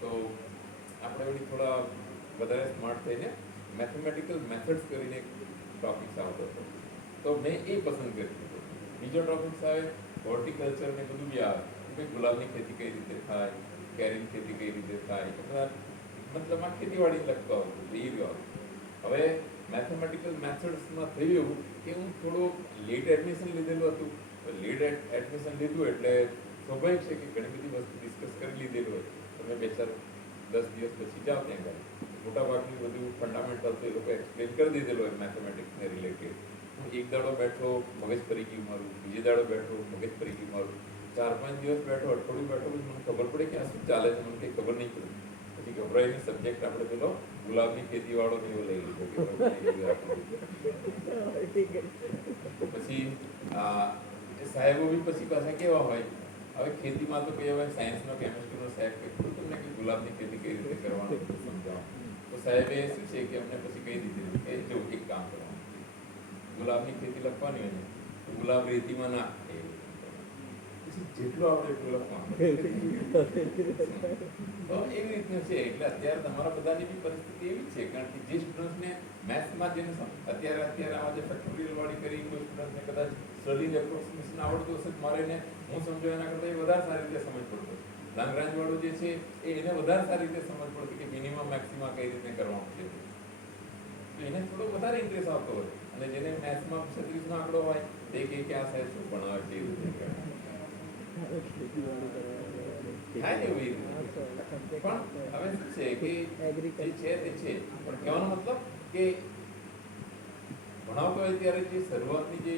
તો આપણે વળી થોડા વધારે સ્માર્ટ થઈને મેથેમેટિકલ મેથડ્સ કરીને એક ટોપિક્સ આવતો હતો, તો મેં એ પસંદ કરી દીધો. બીજો ટોપિક્સ આવે હોર્ટિકલ્ચર ને બધું બી આવે, કે ભાઈ ગુલાબની ખેતી કઈ રીતે થાય, કેરીની ખેતી કઈ રીતે થાય, એ બધા મતલબ આ ખેતીવાડી લગતો આવતું એ રહ્યો. હવે મેથેમેટિકલ મેથડ્સમાં થયું એવું કે હું થોડું લેટ એડમિશન લીધેલું હતું. લેટ એડમિશન લીધું એટલે સ્વાભાવિક છે કે ઘણી બધી વસ્તુ ડિસ્કસ કરી લીધેલું હોય. તમે 2-4 10 દિવસ પછી જાઓ ત્યાં આગળ, મોટાભાગની બધું ફંડામેન્ટલ તો એ લોકો એક્સપ્લેન કરી દીધેલું હોય મેથેમેટિક્સને રિલેટેડ. હું એક દાડો બેઠો, મગજ ફરી ગયું મારું, બીજે દાડો બેઠો, મગજ ફરી ગયું મારું, 4-5 દિવસ બેઠો, અઠવાડિયું બેઠો, મને ખબર પડે કે આ શું ચાલે છે, મને કંઈ ખબર નહીં પડી. પછી ગભરાઈને સબ્જેક્ટ આપણે પેલો ગુલાબની ખેતી વાળો ને એવો લઈ લીધો. પછી સાહેબો બી પછી પાછા કેવા હોય, હવે ખેતીમાં તો કઈ હવે સાયન્સનો કેમિસ્ટ્રીનો સાહેબ કંઈ તમને કે ગુલાબની ખેતી કઈ રીતે કરવાનું સમજાવો. તો સાહેબે શું છે કે અમને પછી કહી દીધું કે જો એક કામ કરવાનું, ગુલાબની ખેતી લખવાની હોય ને તો ગુલાબ રેતીમાં ના જેટલું આપણે એટલું લખવાનું. તો એવી રીતનું છે. એટલે અત્યારે તમારા બધાની બી પરિસ્થિતિ એવી જ છે, કારણ કે જે સ્ટુડન્ટને મેથ્સમાં જેને અત્યારે આ જે ફેક્ટોરિયલ વાળી કરી કોઈ સ્ટુડન્ટને કદાચ સ્ટડીંગ એપ્રોક્સિમેશન આવડતું હશે, મારે એને હું સમજો એના કરતાં એ વધારે સારી રીતે સમજ પડતો. લાંગ્રાંજ વાળું જે છે એને વધારે સારી રીતે સમજ પડતી કે મિનિમમ મેક્સિમમ કઈ રીતે કરવાનું છે. તો એને થોડો વધારે ઇન્ટરેસ્ટ આવતો હોય, અને જેને મેથ્સમાં 36નો આંકડો હોય તે કહે કે આ સાહેબ શું ભણાવે છે એ રીતે થાય ને એવી રીતે. પણ હવે શું છે કે જે છે તે છે, પણ કહેવાનો મતલબ કે ભણાવતો હોય ત્યારે જે શરૂઆતની જે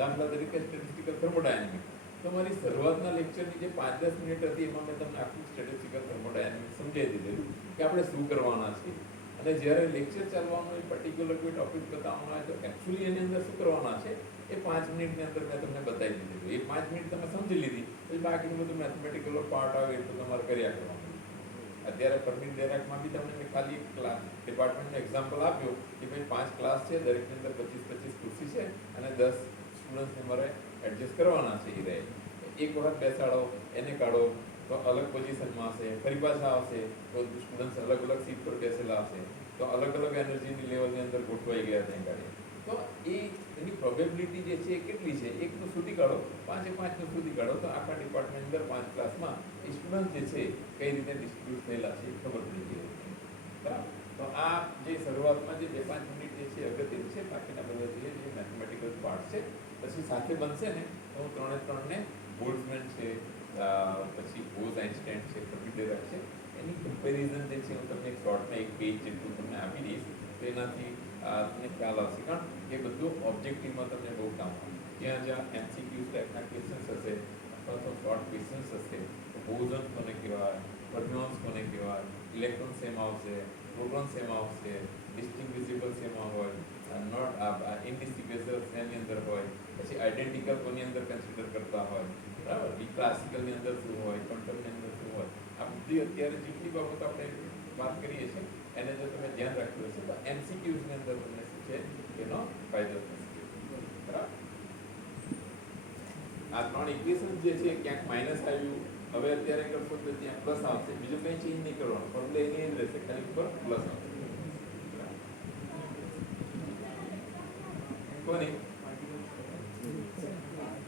દાખલા તરીકે સ્ટેટિસ્ટિકલ થર્મોડાયનેમિક્સ, તો મારી શરૂઆતના લેક્ચરની જે 5-10 મિનિટ હતી એમાં મેં તમને આખું સ્ટેટિસ્ટિકલ થર્મોડાયનેમિક્સ સમજાવી દીધેલું કે આપણે શું કરવાના છે. અને જ્યારે લેક્ચર ચાલવાનું હોય, પર્ટિક્યુલર કોઈ ટોપિક બતાવવાનો હોય, તો એકચ્યુઅલી એની અંદર શું કરવાના છે એ 5 મિનિટની અંદર મેં તમને બતાવી દીધું. એ 5 મિનિટ તમે સમજી લીધી, પછી બાકીનું બધું મેથમેટિકલ પાર્ટ આવે એટલું તમારે કર્યા કરવાનું. અત્યારે ફર્મી ડિરાકમાં બી તમને મેં ખાલી ક્લાસ ડિપાર્ટમેન્ટનો એક્ઝામ્પલ આપ્યો કે ભાઈ 5 ક્લાસ છે, દરેકની અંદર 25-25 ખુરશી છે અને 10 સ્ટુડન્ટ્સને મારે એડજસ્ટ કરવાના છે. એ રહે એક વખત બેસાડો, એને કાઢો તો અલગ પોઝિશનમાં હશે, ફરી પાછા આવશે તો સ્ટુડન્ટ્સ અલગ અલગ સીટ પર બેસેલા હશે, તો અલગ અલગ એનર્જીની લેવલની અંદર ગોઠવાઈ ગયા ત્યાં ગાડી. તો એની પ્રોબેબિલિટી જે છે એ કેટલી છે, એકનું સુધી કાઢો, 5-5નું સુધી કાઢો, તો આખા ડિપાર્ટમેન્ટ અંદર 5 ક્લાસમાં એ સ્ટુડન્ટ જે છે કઈ રીતે ડિસ્ટ્રીબ્યુટ થયેલા છે એ ખબર પડી ગઈ. બરાબર? તો આ જે શરૂઆતમાં જે 2-5 મિનિટ જે છે અગત્યની છે. બાકીના બધા જે મેથમેટિકલ પાર્ટ છે પછી સાથે બનશે ને તો હું 3-3ને બોલ્ટ્ઝમેન છે, પછી બોઝ આઇન્સ્ટાઈન છે, ફર્મી ડિરાક છે, એની કમ્પેરિઝન જે છે હું તમને એક શોર્ટમાં એક પેજ જેટલું તમને આપી દઈશ. તો એનાથી તમને ખ્યાલ આવશે, કારણ કે બધું ઓબ્જેક્ટિવમાં તમને બહુ કામ આવે. જ્યાં MCQ ટાઈપના ક્વેશ્ચન્સ હશે અથવા તો શોર્ટ ક્વેશ્ચન્સ હશે, તો બોઝોન્સ કોને કહેવાય, ફર્મિયોન્સ કોને કહેવાય, ઇલેક્ટ્રોન શેમ આવશે, પ્રોટોન શેમ આવશે, ડિસ્ટિંગ્વિઝિબલ શેમાં હોય, નોટ ઇનડિસ્ટિંગ્વિઝેબલ શેની અંદર હોય, પછી આઈડેન્ટિકલ કોની અંદર કન્સિડર કરતા હોય. બરાબર? ક્લાસિકલની અંદર શું હોય, ક્વોન્ટમની અંદર શું હોય, આ બધી અત્યારે જેટલી બાબતો આપણે વાત કરીએ છીએ એને જો તમે ધ્યાન રાખ્યું હશે તો એમસીક્યુઝની અંદર તમને શું છે એનો ફાયદો થશે. બરાબર. આ ત્રણ ઇક્વેશન જે છે ક્યાંક માઇનસ આવ્યું, હવે અત્યારે કરશો તો ત્યાં પ્લસ આવશે, બીજું કંઈ ચેન્જ નહીં કરવાનું, ફોર્મ્યુલા એની જ રહેશે, ખાલી ઉપર પ્લસ આવશે. કોની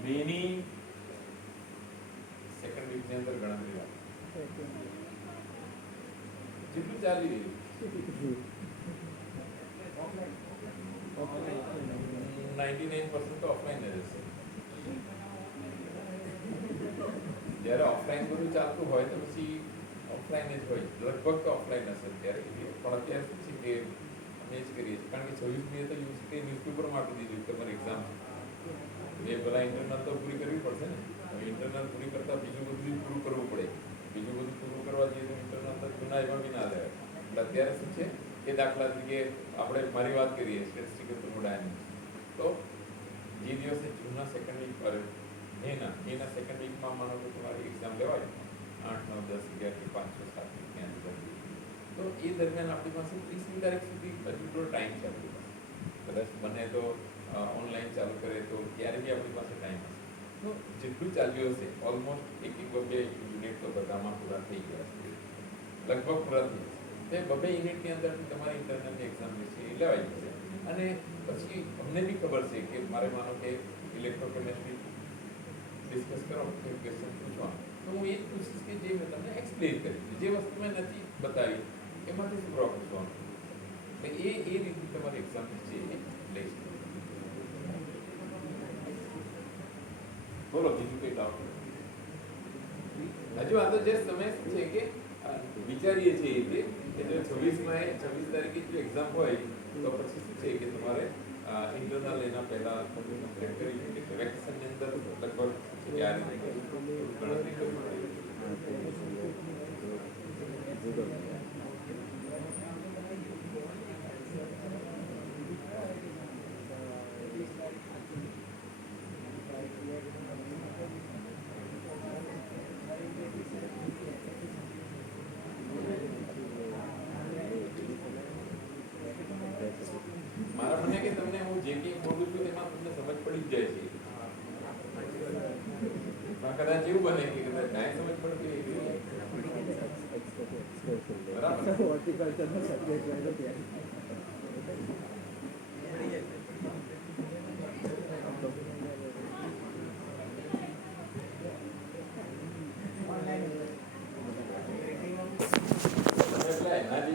બેની સેકન્ડ વીકની અંદર ગણતરી આવે જેટલું ચાલી રહ્યું 99% તો ઓફલાઈન જ હશે. જ્યારે ઓફલાઈન બધું ચાલતું હોય તો પછી ઓફલાઈન જ હોય, લગભગ તો ઓફલાઈન હશે અત્યારે. પણ અત્યારે શું છે કે અમે જ કરીએ છીએ, કારણ કે 26મીએ તો યુનિવર્સિટી ન્યૂઝપેપરમાં આપી દીધું કે તમારી એક્ઝામ છે. એ પેલા ઇન્ટરનલ તો પૂરી કરવી પડશે ને. હવે ઇન્ટરનલ પૂરી કરતાં બીજું બધું પૂરું કરવું પડે. બીજું બધું પૂરું કરવા જઈએ તો ઇન્ટરનલ તો જૂના એમાં બી ના લેવાય. એટલે અત્યારે શું છે કે દાખલા તરીકે આપણે મારી વાત કરીએ સ્ટેટિસ્ટિકલ થર્મોડાયનેમિક્સ, તો જે દિવસે જૂના સેકન્ડ વીક પર એના સેકન્ડ વીકમાં માનો કે તમારી એક્ઝામ લેવાય 8, 9, 10, 11 કે 5, 6, 7 વીક આજુબાજુ, તો એ દરમિયાન આપણી પાસે 30મી તારીખ સુધી હજુ થોડો ટાઈમ છે આપણી પાસે. કદાચ બને તો ઓનલાઈન ચાલુ કરે તો ત્યારે બી આપણી પાસે ટાઈમ હશે. તો જેટલું ચાલ્યું હશે ઓલમોસ્ટ એક બબે યુનિટ તો બધામાં પૂરા થઈ ગયા છે, લગભગ પૂરા થઈ જશે. તે બબે યુનિટની અંદરથી તમારી ઇન્ટરનલની એક્ઝામ જે છે એ લેવાઈ જશે. અને પછી અમને બી ખબર છે કે મારે માનો કે ઇલેક્ટ્રોકેમિસ્ટ્રી ડિસ્કસ કરો કે ક્વેશ્ચન પૂછવાનું, તો હું એ જ પૂછીશ કે જે મેં તમને એક્સપ્લેન કરી, જે વસ્તુ મેં નથી બતાવી એમાંથી શું ડ્રો પૂછવાનું. એટલે એ રીતની તમારી એક્ઝામ છે એ લઈ શકો. બોલો બીજું કઈ ડાઉટ? હજુ આ તો જસ્ટ તમે શું છે કે વિચારીએ છીએ કે જો 26 તારીખે જો એક્ઝામ હોય તો પછી શું છે કે તમારે ઇન્ટરનલ એના પહેલા કમ્પ્લીટ કરી શકે. વેકેશનની અંદર લગભગ આ રીતે ગણતરી કરવી પડે. મારા મને કે તમને હું જે કંઈ બોલું છું એમાં તમને સમજ પડી જ જાય છે. પણ કદાચ એવું બને કે કદાચ કાંઈ સમજ પડતી હોય બરાબર.